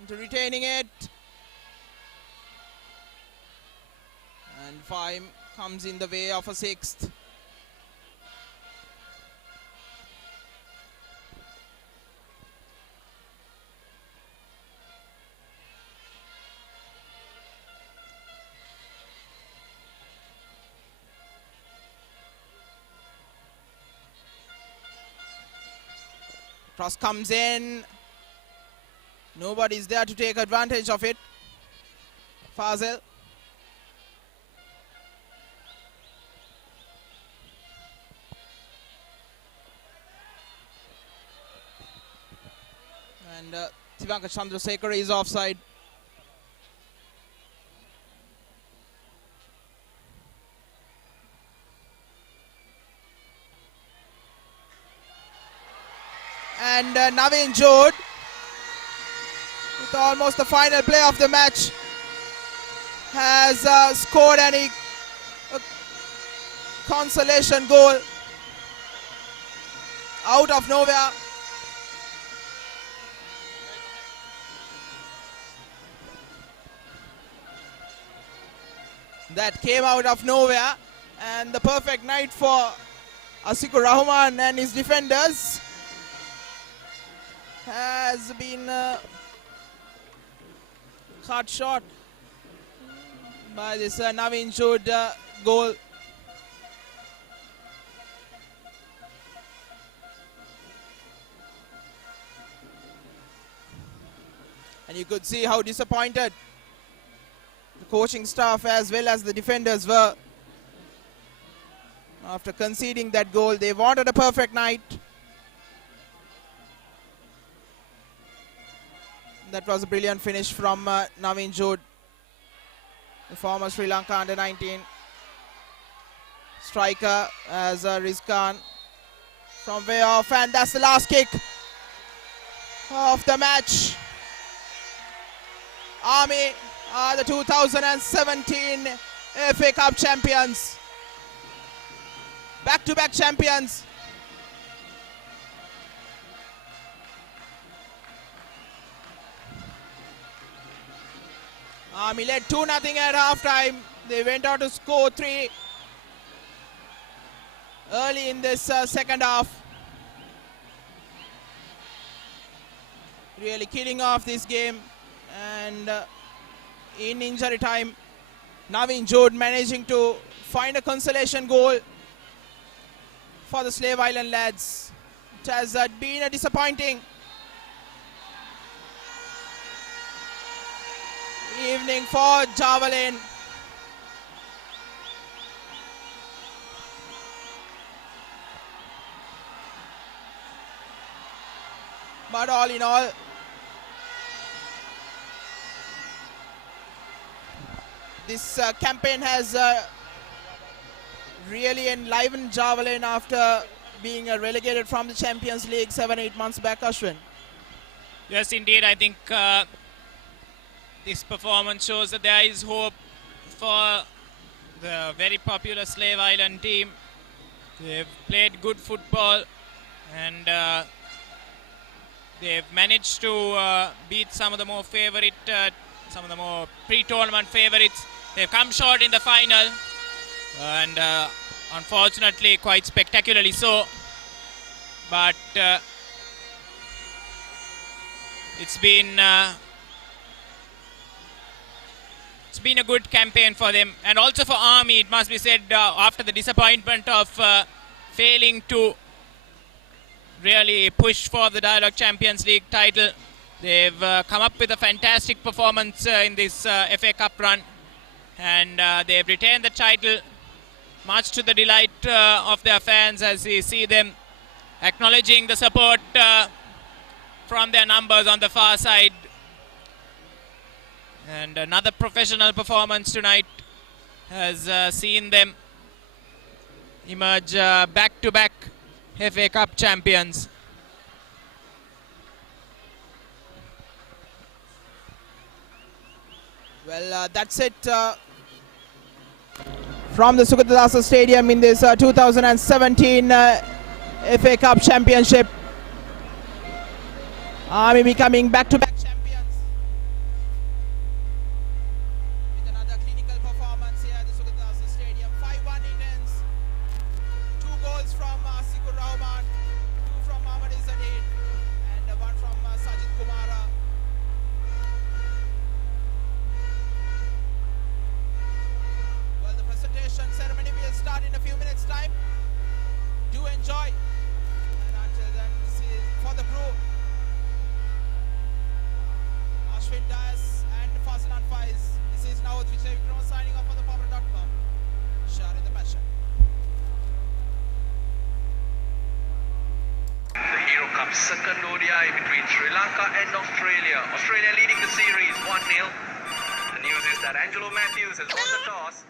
into retaining it. And Fahim comes in the way of a 6th. Cross comes in. Nobody's there to take advantage of it. Fazil. And Tivanka Chandrasekhara is offside. And Naveen Jode, with almost the final play of the match, has scored a consolation goal out of nowhere. That came out of nowhere, and the perfect night for Asikur Rahman and his defenders has been cut short by this Naveen Jode goal. And you could see how disappointed the coaching staff as well as the defenders were after conceding that goal. They wanted a perfect night. That was a brilliant finish from Naveen Jode, the former Sri Lanka under-19 striker, as Rizkan from way off, and that's the last kick of the match. Army are the 2017 FA Cup champions. Back-to-back champions. Army led 2-0 at half-time. They went on to score 3 early in this second half. Really killing off this game. And in injury time, Naveen Jode managing to find a consolation goal for the Slave Island lads. It has been a disappointing evening for Javelin. But all in all, this campaign has really enlivened Javelin after being relegated from the Champions League 7-8 months back, Ashwin. Yes, indeed. I think this performance shows that there is hope for the very popular Slave Island team. They've played good football, and they've managed to beat some of the more some of the more pre-tournament favorites. They've come short in the final, and unfortunately quite spectacularly so. But it's been a good campaign for them, and also for Army, it must be said, after the disappointment of failing to really push for the Dialogue Champions League title, they've come up with a fantastic performance in this FA Cup run, and they've retained the title, much to the delight of their fans, as we see them acknowledging the support from their numbers on the far side. And another professional performance tonight has seen them emerge back-to-back FA Cup champions. Well, that's it from the Sukatadasa Stadium in this 2017 FA Cup Championship. Army becoming back-to-back champions with another clinical performance here at the Sukatadasa Stadium. 5-1 it ends. 2 goals from Sikur Rahman, 2 from Mohammad Izzadin, and 1 from Sajid Kumara. Well, the presentation ceremony will start in a few minutes' time. Do enjoy. And until then, this is for the crew, Ashwin Dias and Fasilan Faiz. This is now Vijay Vikram signing off for ThePapare.com. Sharing the passion. The Hero Cup second ODI between Sri Lanka and Australia. Australia leading the series 1-0. The news is that Angelo Matthews has won the toss.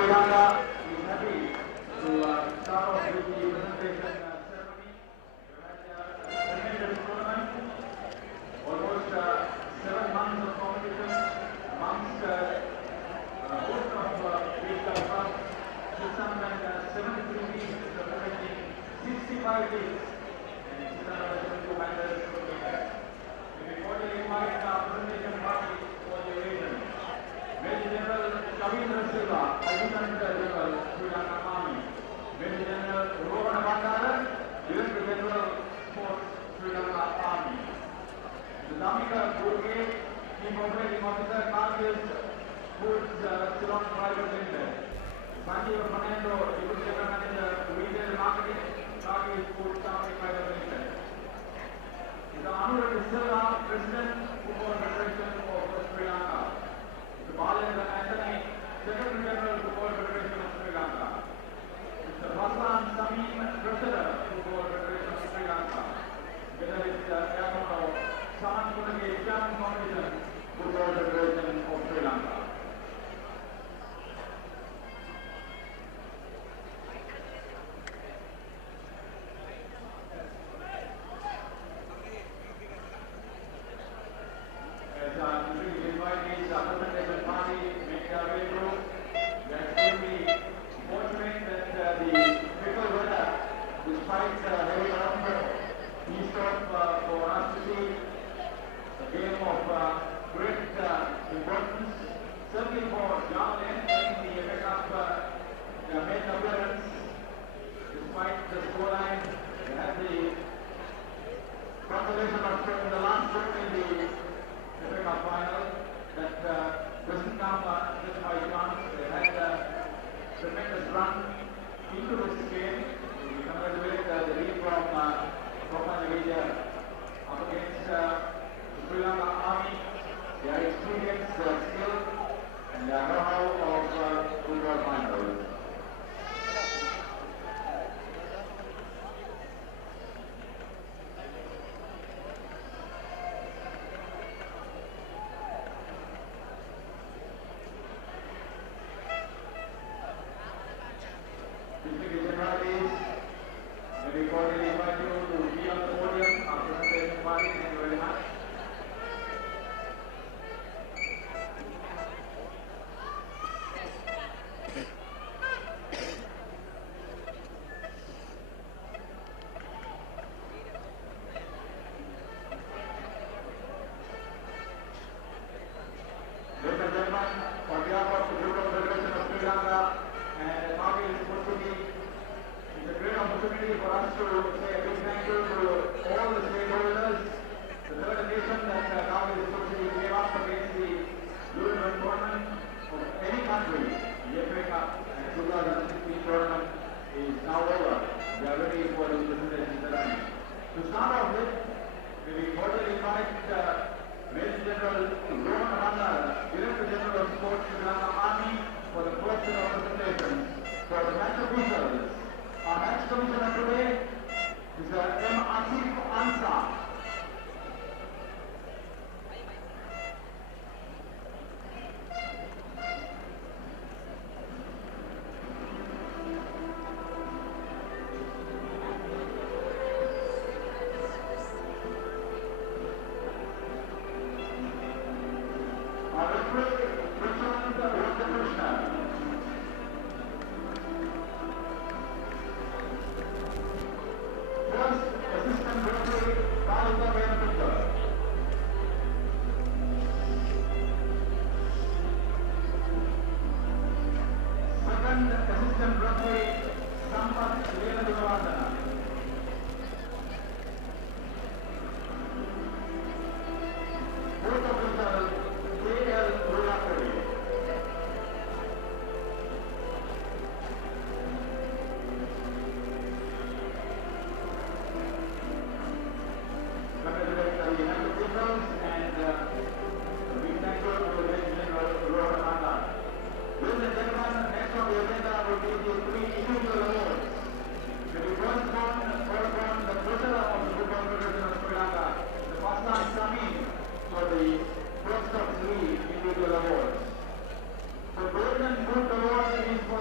Sri Lanka is happy to start off with the presentation ceremony. We had a tremendous tournament, almost 7 months of competition amongst a host of regional clubs, 673 teams representing 65 leagues and 672 members from India. We cordially invite our presentation party for the occasion. Major General Kavindra Silva, Adjutant General, Sri Lanka Army. Major General Rohan Bandara, Director General, Sports, Sri Lanka Army. The Damika Brigade, Chief Operating Officer, Cargill's Foods, Ceylon Private Limited. Sanjeev Fernando, Deputy General Manager, Retail Marketing, Cargill's Foods Company Private Limited. The Honorable Silva, President, Football Federation of Sri Lanka. Mr. Balendra Anthony, Secretary General, Football Federation of Sri Lanka. Mr. Hassan Samin, Treasurer, Football Federation of Sri Lanka. Together with Chairman of Saman Punagi, Chairman Commission, Football Federation of Sri Lanka. The Golden Boot Award is for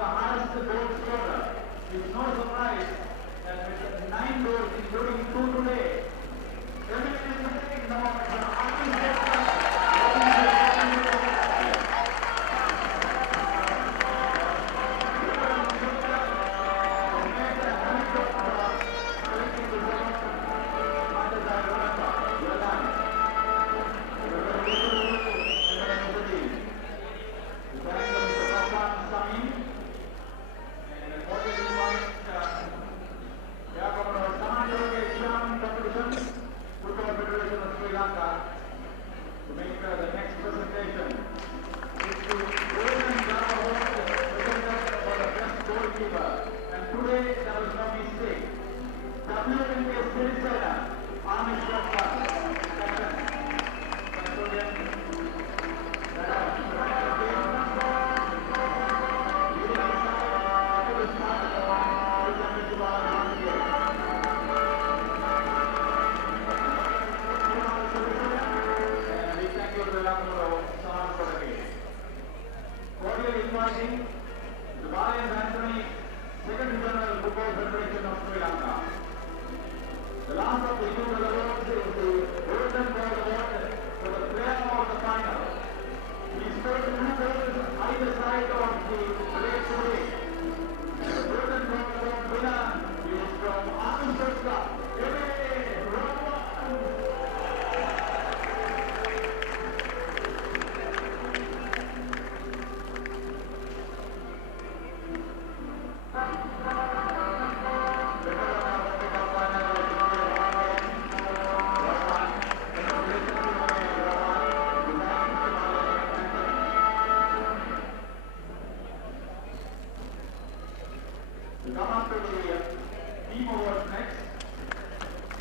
inviting the Valiant Anthony, Secretary General Football Federation of Sri Lanka. The last of the individual awards is the Golden Ball Award for the player of the final. He scored 2 goals either side of the race today. The Golden Ball Award winner is from Anushka. To come up to the team awards next,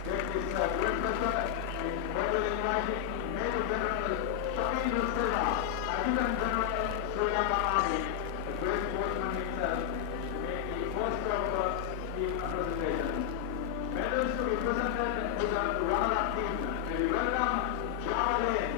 take this great pleasure in verbally inviting Major General Shavindra Silva, Adjutant General Sri Lanka Army, a great sportsman himself, to make the first of team presentations. Medals to be presented to the runner-up team. May we welcome Javelin.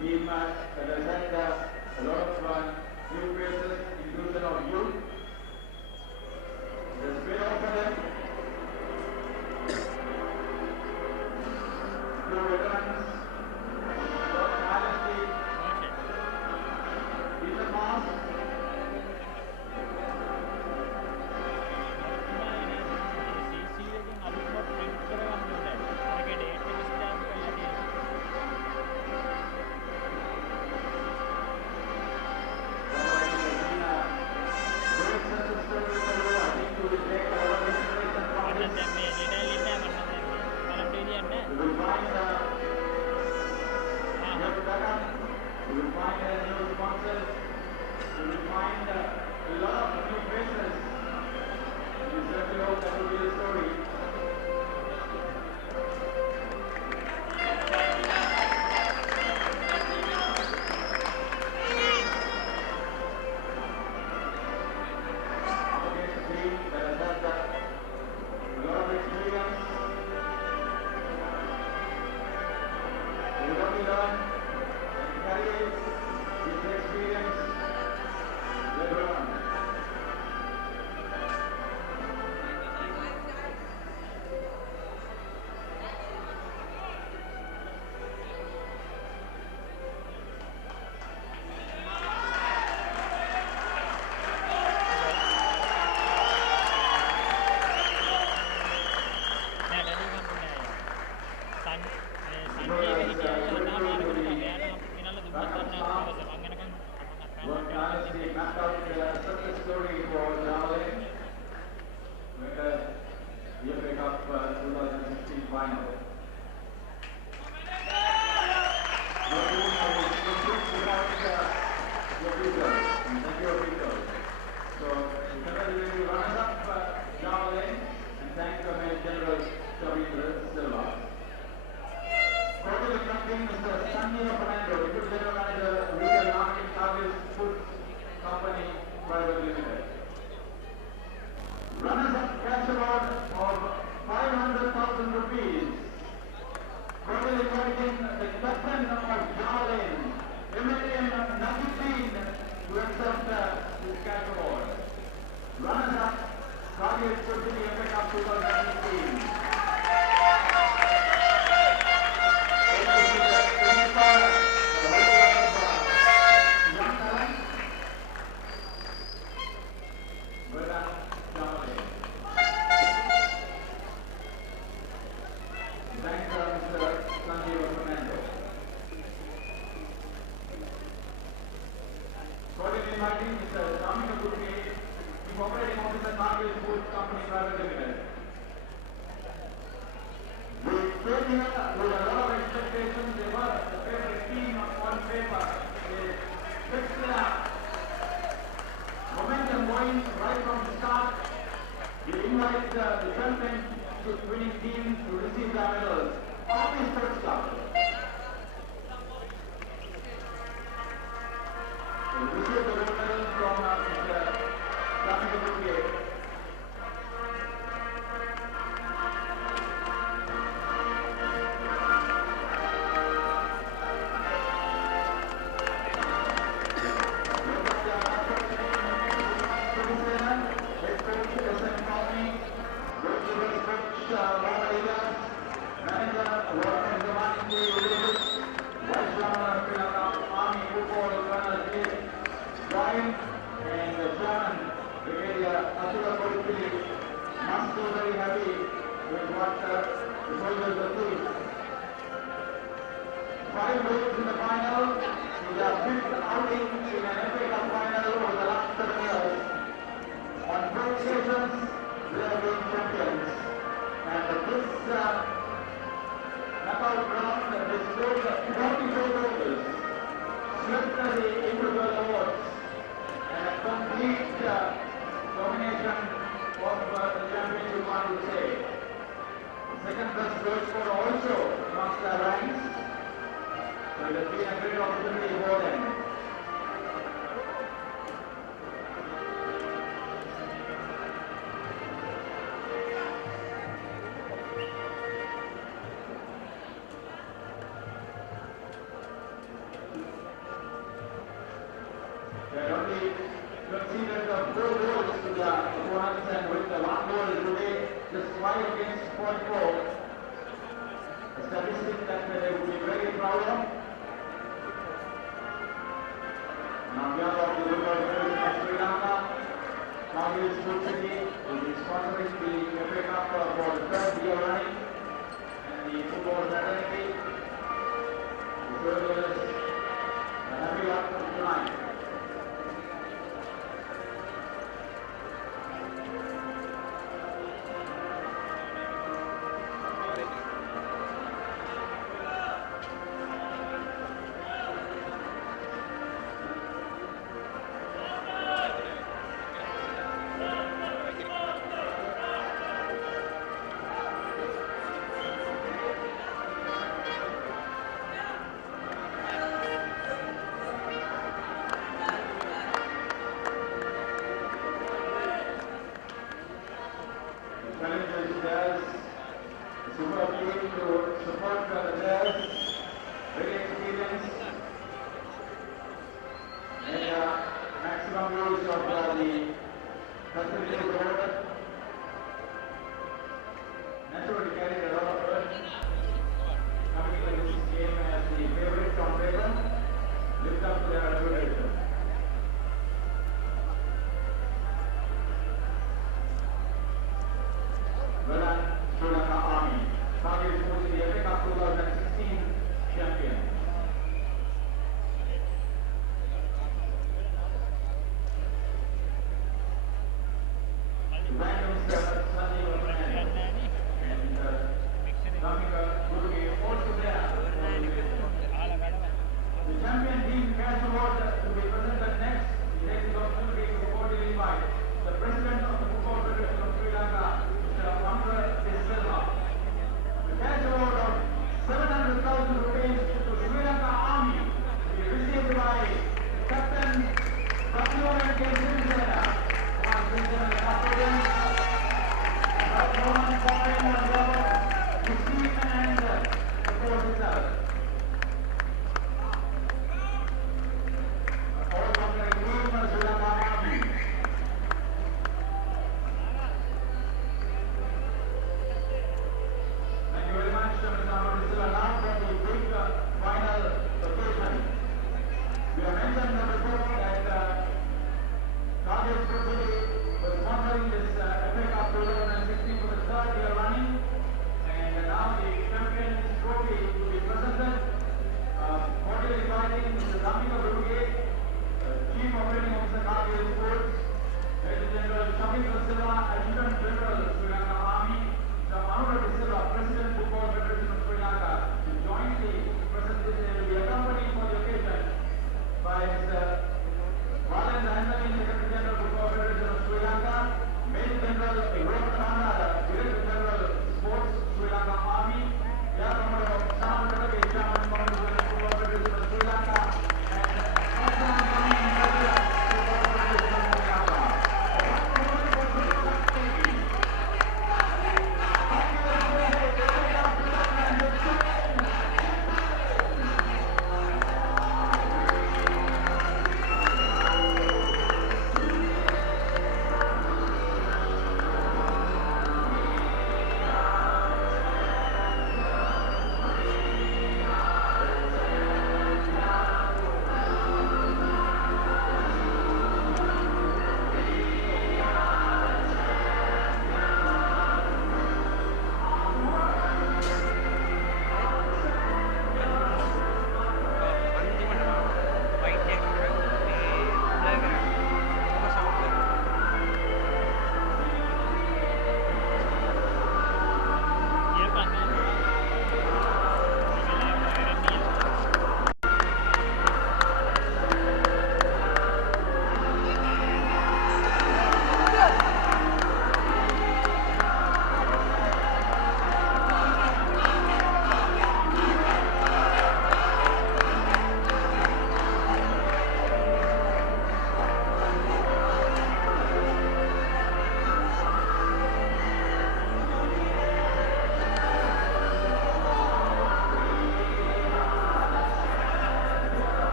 Team that has had a lot of new faces, inclusion of youth. There's been for them. 2 veterans, Majesty, Peter Moss. You will find new sponsors. You will find a lot of new faces. We certainly hope that will be the story. Against a team that has had a lot of experience. We will only learn and carry this experience later on. Worked honestly, mapped out the success story for Javelin with the FA Cup 2016 final. Your team is complete without your visitors, and thank you, visitors. So, we congratulate you, runners-up Javelin, and thank the Major General Shavindra Silva. Cordially thanking Mr. Sanjay Fernando, Deputy General Manager, Retail Marketing Service, inviting Mr. Ramika Gupte, Chief Operating Officer, Cargill Foods Company Private Limited. We came here with a lot of expectations. They were the favorite team on paper. They fixed it up. Momentum going right from the start. We invite the champion winning team to receive their medals. Army Sports Club. We receive the gold medal from Mr. Ramika Gupte. Five wins in the final. We are fifth outing in an FA Cup final over the last 7 years. On both occasions, we have been champions. And this knockout round bestowed 44 trophies, swept the individual awards, and a complete domination of the championship, one would say. Second best goal scorer also amongst the ranks. So it has been a great opportunity for them. They had only conceded the 4 goals to the opponents, and with the 1 goal today, just 5 against 0.4. A statistic that they would be very proud of. Now we are of the Football Federation of Sri Lanka. Now he is Food City, who is sponsoring the FA Cup for the 3rd year running, and the football fraternity. The Federals are happy up tonight. Challengers Bears, super team to support the Bears, very experienced, and maximum use of the facilities provided. Naturally carried a lot of burden coming into this game as the favorite on paper, lift up to their advertisement. Well done, Sri Lanka Army. Cargill Foods, the FA Cup 2016 champion. Random Sunny Open and Ramika Gupte also there. The champion team cash award to be presented next. The next opportunity to cordially invite the President of the Football Federation of Sri Lanka, the cash award of 700,000 rupees to Sri Lanka Army to be received by Captain W.N.K.